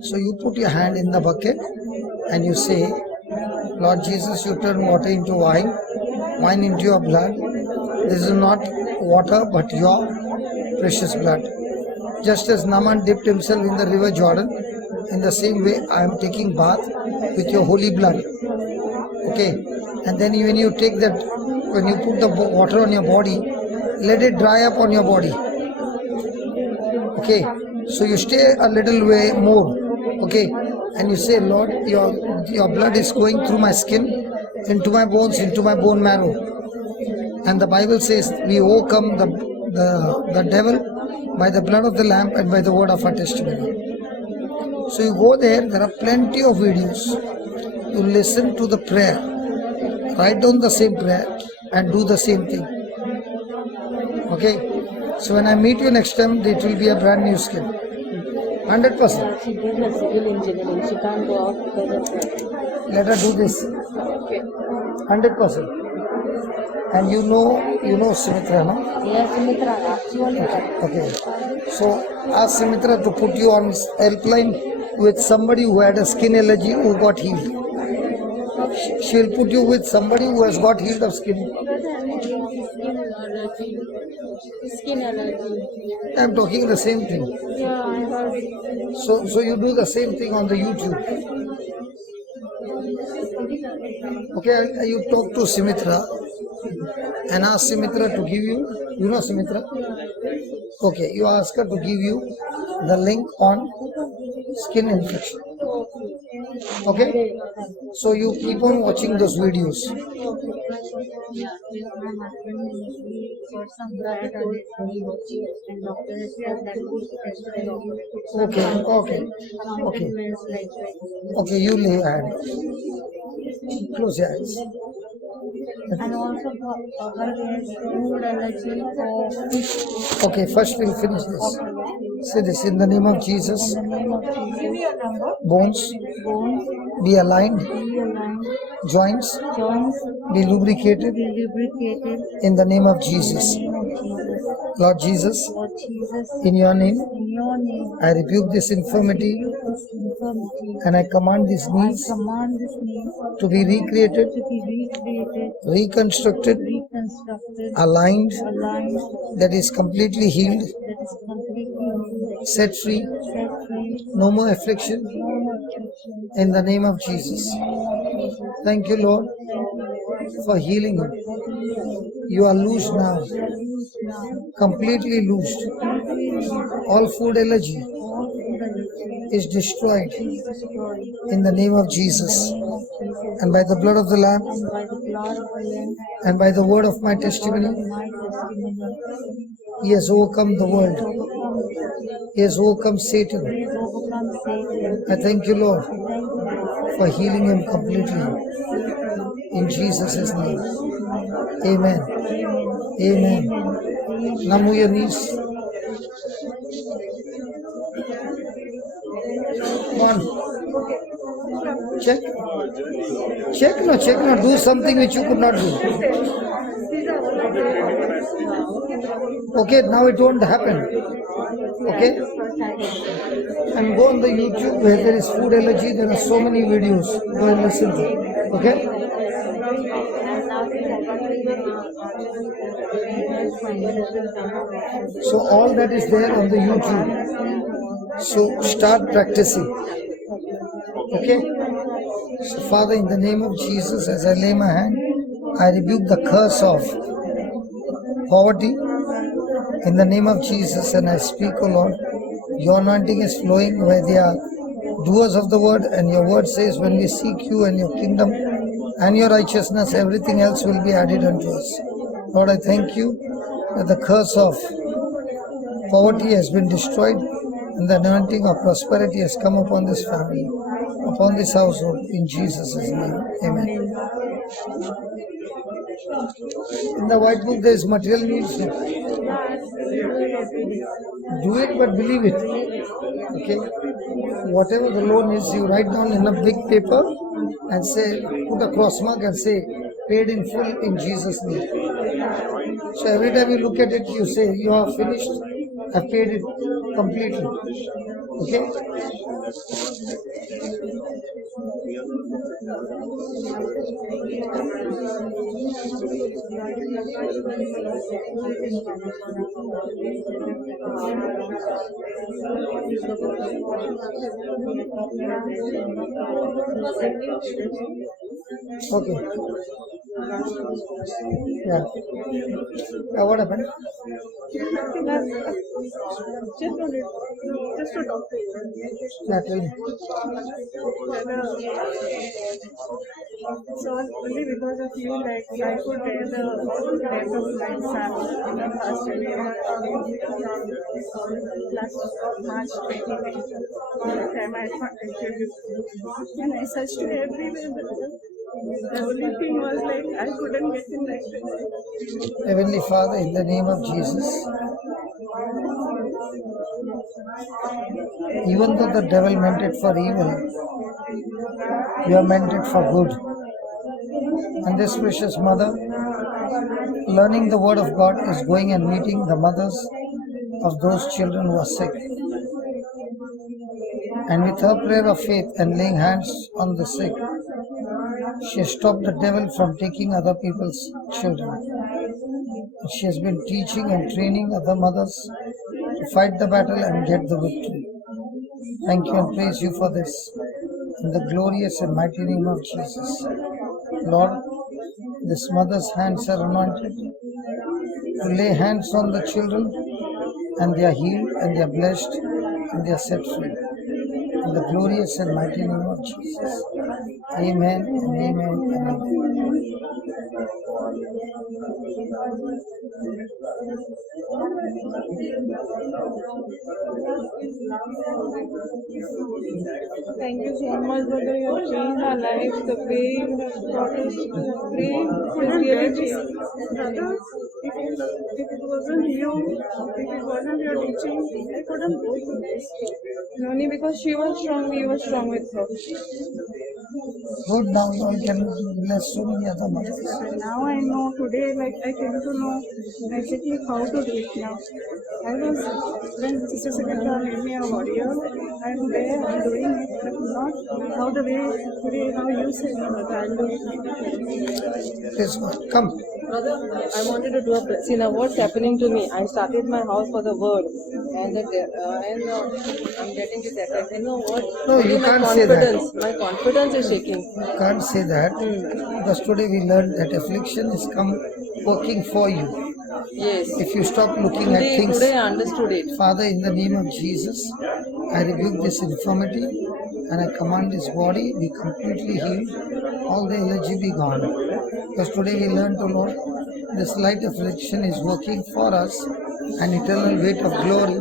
So you put your hand in the bucket and you say, Lord Jesus, you turn water into wine, wine into your blood. This is not water but your precious blood. Just as Naaman dipped himself in the river Jordan, in the same way I am taking bath with your holy blood. Okay, and then when you take that, when you put the water on your body, let it dry up on your body. Okay, so you stay a little way more. Okay, and you say, Lord, your blood is going through my skin, into my bones, into my bone marrow. And the Bible says we overcome the devil by the blood of the Lamb and by the word of our testimony. So you go there are plenty of videos. You listen to the prayer, write down the same prayer and do the same thing. Okay, so when I meet you next time, it will be a brand new skill. 100%. She did her civil engineering. She can't go out because of that. Let her do this. 100%. And you know Sumitra, no? Yes, Sumitra, actually. Okay. So ask Sumitra to put you on helpline with somebody who had a skin allergy who got healed. She will put you with somebody who has got healed of skin. Skin allergy. I am talking the same thing. Yeah, I heard. So you do the same thing on the YouTube. Okay, you talk to Sumitra and ask Sumitra to give you know Sumitra? Okay, you ask her to give you the link on skin infection. Okay, so you keep on watching those videos. Okay, you lay your hand. Close your eyes. And also for food allergy or fish. Okay, first we'll finish this. Say this in the name of Jesus. Bones be aligned, joints be lubricated in the name of Jesus. Lord Jesus, in your name, I rebuke this infirmity and I command these knees to be recreated, reconstructed, aligned, that is completely healed, set free, no more affliction, in the name of Jesus. Thank you, Lord, for healing him. You are loosed now, completely loosed. All food allergy is destroyed in the name of Jesus, and by the blood of the Lamb and by the word of my testimony. He has overcome the world. He has overcome Satan. I thank you, Lord, for healing him completely. In Jesus' name. Amen. Amen. Now move your knees. Check. Check no. Do something which you could not do. Okay, now it won't happen. Okay? And go on the YouTube where there is food allergy. There are so many videos. Go and listen to it. Okay? So all that is there on the YouTube. So start practicing. Okay? So Father, in the name of Jesus, as I lay my hand, I rebuke the curse of poverty in the name of Jesus, and I speak, O Lord, your anointing is flowing where they are doers of the word, and your word says, when we seek you and your kingdom and your righteousness, everything else will be added unto us. Lord, I thank you that the curse of poverty has been destroyed and the anointing of prosperity has come upon this family, upon this household, in Jesus' name. Amen. In the white book there is material needs. Do it, but believe it. Okay? Whatever the loan is, you write down in a big paper and say, put a cross mark and say, paid in full in Jesus' name. So every time you look at it, you say, you are finished, I've paid it completely. Okay? Okay. Yeah. What happened? Just to talk to you. Yeah, tell me. So only because of you, like I could bear the death of my son in the first day last March 2020. That time I contacted you, and I searched everywhere. The only thing was like I couldn't get in like this. Heavenly Father, in the name of Jesus, even though the devil meant it for evil, you have meant it for good. And this precious mother, learning the word of God, is going and meeting the mothers of those children who are sick. And with her prayer of faith and laying hands on the sick, she has stopped the devil from taking other people's children. And she has been teaching and training other mothers to fight the battle and get the victory. Thank you and praise you for this. In the glorious and mighty name of Jesus. Lord, this mother's hands are anointed to lay hands on the children, and they are healed, and they are blessed, and they are set free. In the glorious and mighty name of Jesus. Amen and amen and amen. Thank you so much, brother. You have changed our lives. The way you have taught us to pray is really changed. Brother, if it wasn't you, if it wasn't your teaching, I couldn't go through this. Only because she was strong, we were strong with her. Good, now you can bless so many other mothers. And now I know today, like I came to know exactly how to do it now. I was, when Sister Sequeira made me a warrior, I'm there, I'm doing it, but not how the way today, how you said, I'll do it. Praise God. Come. Brother, I wanted to do a see now what's happening to me. I started my house for the word, and I'm getting this effect. You know what? No, Only you my can't say that. confidence, my confidence is shaking. You can't say that because today we learned that affliction is come working for you. Yes. If you stop looking at things, Today I understood it. Father, in the name of Jesus, I rebuke this infirmity and I command this body be completely healed, all the allergy be gone. Because today we learned, O Lord, this light affliction is working for us, an eternal weight of glory.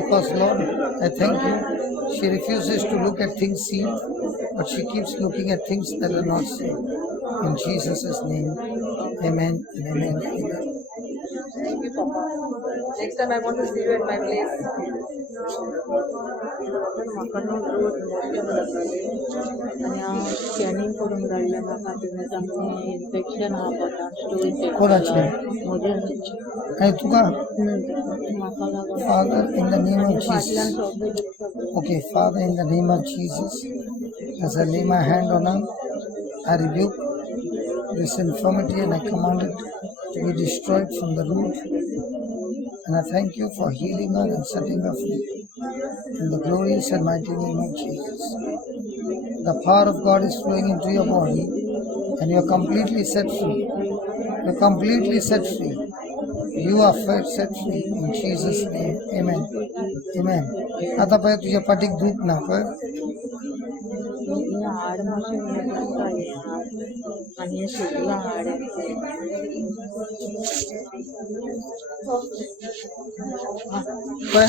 Because, Lord, I thank you. She refuses to look at things seen, but she keeps looking at things that are not seen. In Jesus' name, amen and amen. Amen. Thank you, Papa. Next time I want to see you at my place. आणि scanning करून काढल्या म्हाका तुम्ही Sangli infection हा पता stool कोणाचे? म्हजे आणि तुका म्हाका लागून Father, in the name of फाटल्यान Jesus. सगळे दुखता. Okay, Father, in the name of Jesus, as I lay my hand on her, I rebuke this infirmity and I command it to be destroyed from the root. And I thank you for healing her and setting her free. In the glorious and mighty name of Jesus. The power of God is flowing into your body and you are completely set free. You are completely set free. You are set free in Jesus' name. Amen. Amen. आता पाय तुझ्या पाठीत दुख ना पाय हे हाड मातशें दुखता हे हाड आनी हे सुजला हाड पाय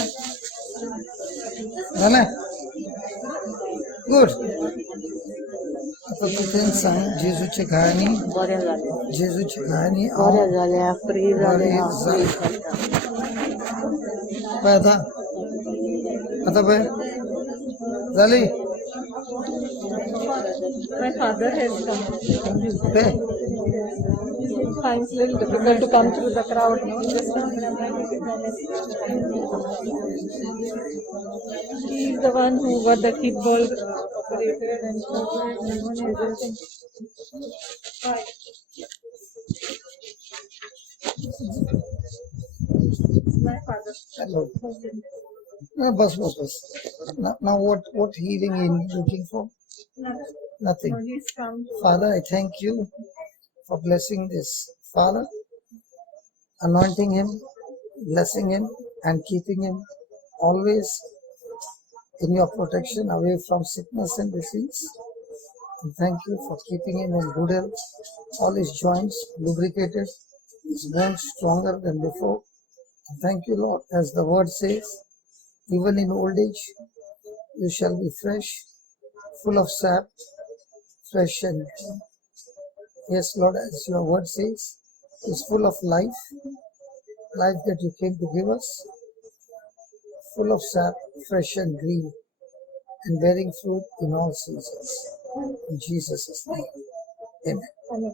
झालं गुड आता तू तेच सांग जेजूची कहाणी बरें जालें जेजूची कहाणी बरें जालें फ्री जालें बरें हांव जालें. फ्री करता पाय आता पाय झाली My father has come. Pi Finds a little difficult to come through the crowd. No? He is the one who got the hip ball operated and everything. My father. Hello. No, bus. Now what healing are you looking for? Nothing. He's come. Father, I thank you for blessing this. Father, anointing him, blessing him, and keeping him always in your protection away from sickness and disease. And thank you for keeping him in good health, all his joints lubricated, his bones stronger than before. And thank you, Lord, as the word says, even in old age, you shall be fresh, full of sap, fresh and yes, Lord, as your word says, is full of life, life that you came to give us, full of sap, fresh and green, and bearing fruit in all seasons. In Jesus' name, amen.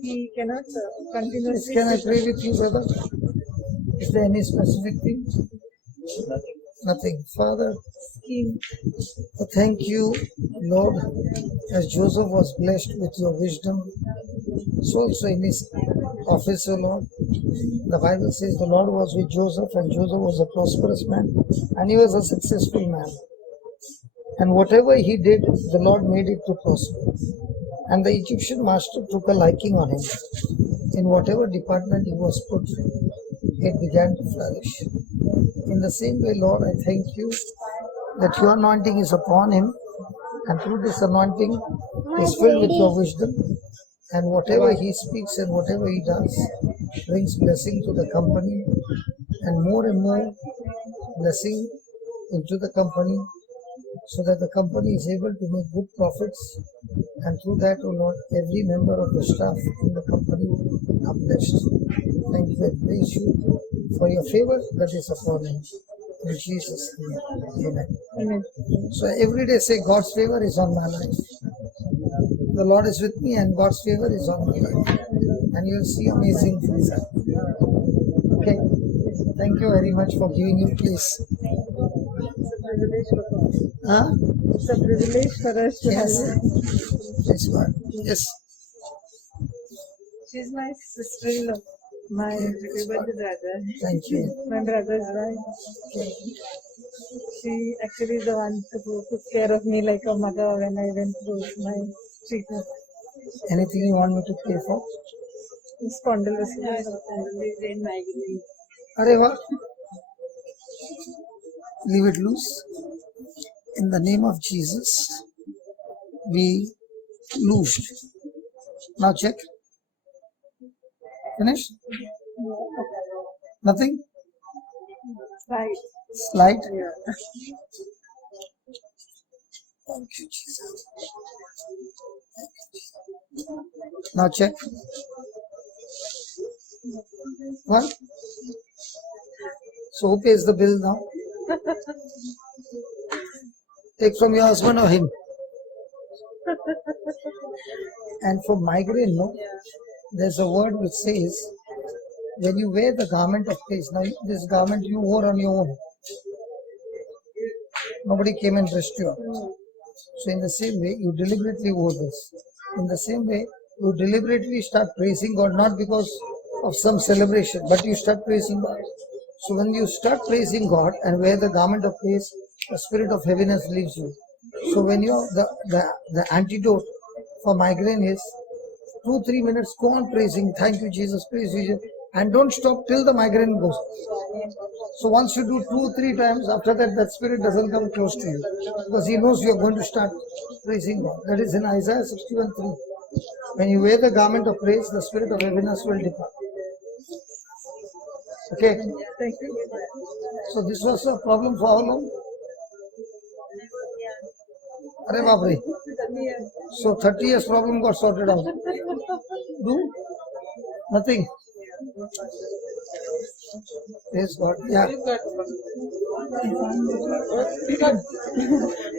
He cannot Yes, continuously. can I pray with you, brother? Is there any specific thing? Nothing. Father, Scheme. thank you, Lord, as Joseph was blessed with your wisdom, so also in his office, O Lord. The Bible says the Lord was with Joseph, and Joseph was a prosperous man, and he was a successful man. And whatever he did, the Lord made it to prosper. And the Egyptian master took a liking on him. In whatever department he was put, it began to flourish. In the same way, Lord, I thank you that your anointing is upon him, and through this anointing, he is filled with your wisdom, and whatever he speaks and whatever he does brings blessing to the company, and more blessing into the company, so that the company is able to make good profits, and through that, O Lord, every member of the staff in the company are blessed. Thank you and praise you for your favor that is upon him. In Jesus' name, amen. Amen. So every day say, God's favor is on my life. The Lord is with me and God's favor is on my life. And you'll see amazing things happen. Okay. Thank you very much for giving me place. It's a privilege for us. Huh? It's a privilege for us to Yes. have you. Praise God. Yes. She's my sister-in-law, my everybody brother, Thank you. my brother's wife. Okay. She actually is the one who took care of me like a mother when I went through my treatment. Anything you want me to pray for? Spondylosis. Areva. Leave it loose. In the name of Jesus, we loosed. Now check. Finished? Nothing? Right. Slide. Yeah. Thank you, Jesus. Now check. What? So who pays the bill now? Take from your husband or him. And for migraine, no, there's a word which says, when you wear the garment of praise, now this garment you wore on your own. Nobody came and dressed you up. So in the same way, you deliberately wore this. In the same way, you deliberately start praising God, not because of some celebration, but you start praising God. So when you start praising God and wear the garment of praise, the spirit of heaviness leaves you. So when you the antidote for migraine is 2-3 minutes, go on praising, thank you Jesus, praise you Jesus, and don't stop till the migraine goes. So once you do 2-3 times, after that spirit doesn't come close to you, because he knows you are going to start praising God. That is in Isaiah 61:3. When you wear the garment of praise, the spirit of heaviness will depart. Okay. Thank you. So this was a problem for how long? Arey baap re. So 30 years problem got sorted out. Do? Nothing. Praise God. Yeah.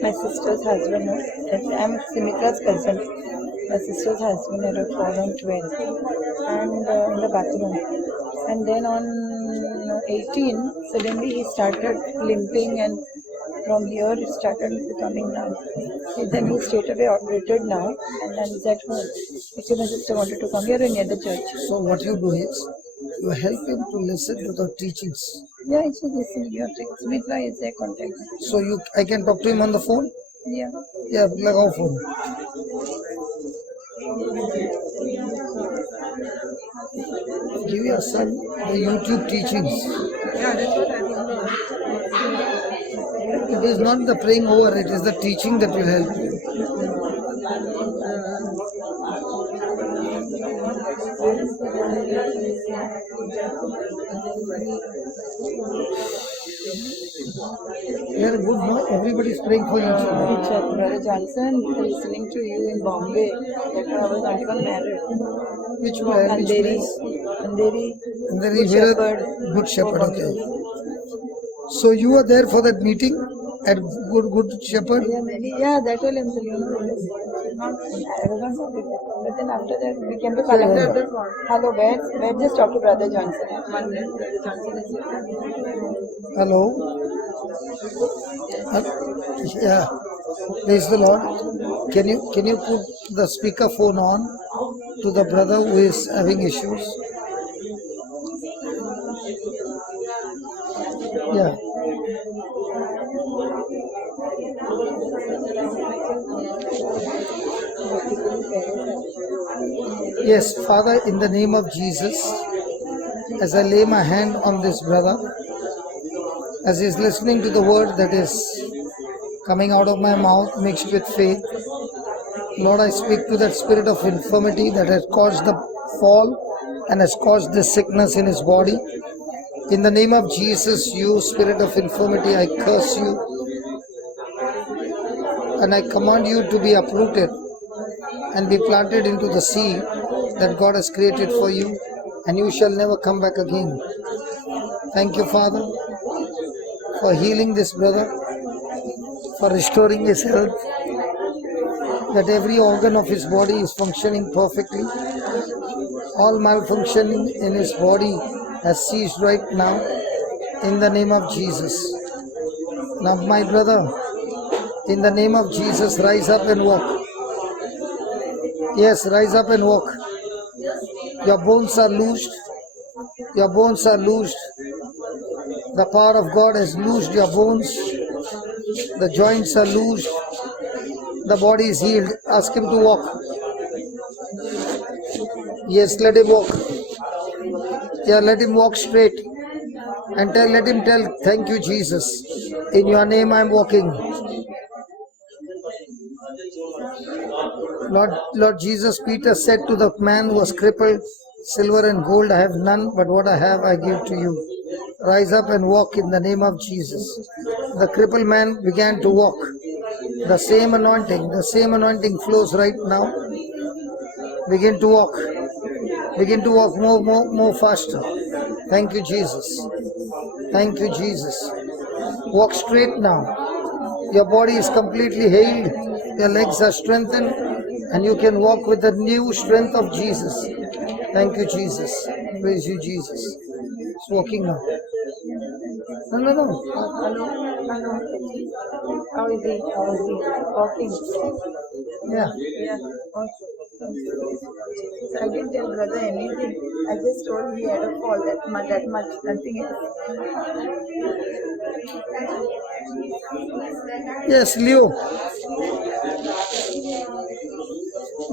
My sister's husband, I'm Simitra's cousin. My sister's husband had a fall on 12 and in the bathroom. And then on 18, suddenly he started limping, and from here it started becoming numb. Then he straight away operated now, and then he's at home. Actually, my sister wanted to come here near the church. So what you do is, you help him to listen to the teachings. Yeah, it's just listening. You have to Sumitra is a contact. So I can talk to him on the phone? Yeah. Yeah, lagao phone. Give your son the YouTube teachings. Yeah, that's what I want. It is not the praying over, it is the teaching that will help you. You are good, no? Everybody is praying for you. Brother Johnson, listening to you in Bombay. That I was not even married. Which prayer? Which Andheri. place? Andheri. And there Good is where- Shepherd. Good Shepherd, okay. So you were there for that meeting at Good Shepherd? Yeah, that will not. I remember it. But then after that, we came to Kalamba. Hello, where just talk to Brother Johnson. One minute, Brother Johnson is here. Hello? Yeah. Praise the Lord. Can you put the speaker phone on to the brother who is having issues? Yeah. Yes, Father, in the name of Jesus, as I lay my hand on this brother, as he is listening to the word that is coming out of my mouth mixed with faith, Lord, I speak to that spirit of infirmity that has caused the fall and has caused this sickness in his body. In the name of Jesus, you spirit of infirmity, I curse you and I command you to be uprooted and be planted into the seed that God has created for you, and you shall never come back again. Thank you, Father, for healing this brother, for restoring his health, that every organ of his body is functioning perfectly. All malfunctioning in his body has ceased right now, in the name of Jesus. Now, my brother, in the name of Jesus, rise up and walk. Yes, rise up and walk. Your bones are loosed. Your bones are loosed. The power of God has loosed your bones. The joints are loosed. The body is healed. Ask him to walk. Yes, let him walk. Yeah, let him walk straight. And let him tell, thank you, Jesus. In your name I am walking. Lord Jesus, Peter said to the man who was crippled, silver and gold I have none, but what I have I give to you. Rise up and walk in the name of Jesus. The crippled man began to walk. The same anointing flows right now. Begin to walk. Begin to walk more faster. Thank you, Jesus. Thank you, Jesus. Walk straight now. Your body is completely healed. Your legs are strengthened. And you can walk with the new strength of Jesus. Thank you, Jesus. Praise you, Jesus. It's walking now. No. Hello. How is he? Walking. Yeah. Yeah. Also. So I didn't tell brother anything. I just told he had a fall that much, nothing else. Yes, Leo.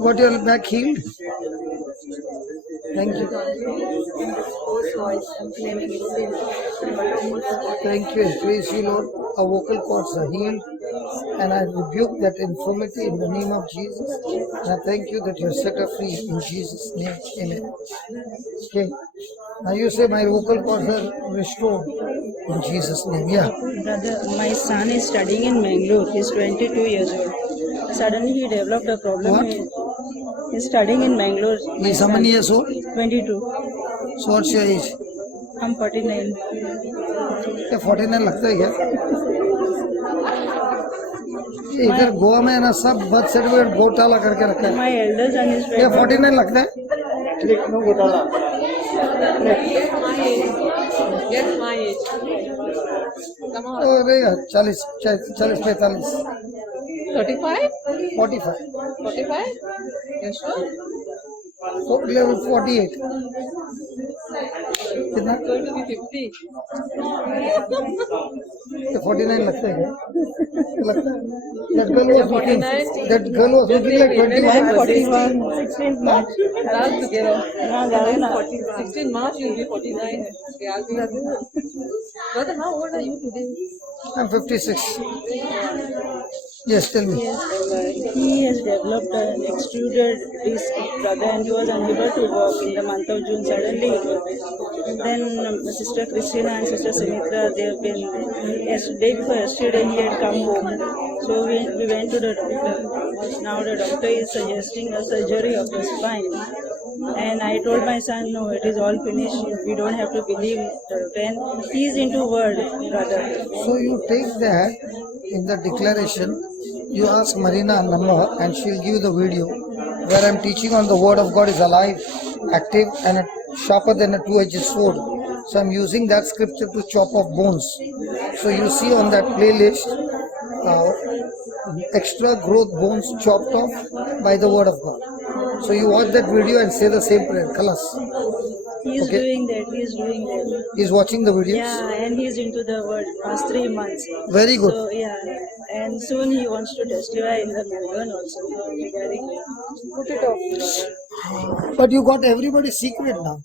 Got your back healed? Thank you. Hoarse voice, I'm claiming it's sin. Thank you. Praise you, Lord. Our vocal cords are healed. And I rebuke that infirmity in the name of Jesus. And I thank you that you're set her free in Jesus' name. Amen. Okay. Now you say my vocal cords are restored in Jesus' name. Yeah. Brother, my son is studying in Mangalore. He's 22 years old. Suddenly he developed a problem. What? He's studying in Mangalore. My He's how many years old? 22. So what's your age? I'm 49. क्या 49 लगता है क्या? इधर गोवा में ना सब birth certificate घोटाला करके रखा है. My elder son is क्या 49 लगता है? नो घोटाला. Yes, my age. Come on. अरे 40 45 35? 45 45? You sure? लेवल 48 कितना? Going to be 50. क्या 49 लगता है क्या? लगता है. That girl was looking like 21. 41. 16th March. Last together. No, Garena. 16 March, you'll be 49. Yeah, brother, how old are you today? I'm 56. Yes, tell me. He has developed an extruded disc, brother, and he was unable to walk in the month of June. Suddenly, then Sister Christina and Sister Sumitra, they have been, day before yesterday, he had come home. So we went to the doctor. Now the doctor is suggesting a surgery of the spine. And I told my son, no, it is all finished. We don't have to believe the doctor. And he is into word, brother. So you take that in the declaration, you ask Marina Namo and she'll give you the video where I'm teaching on the word of God is alive, active and sharper than a two-edged sword. So I'm using that scripture to chop off bones. So you see on that playlist, extra growth bones chopped off by the word of God. So you watch that video and say the same prayer. Khalas. He is Okay. doing that. He's watching the videos. Yeah, and he's into the word past 3 months. Very good. So yeah, and soon he wants to testify in the Melbourne also regarding. Put it off. But you got everybody's secret now.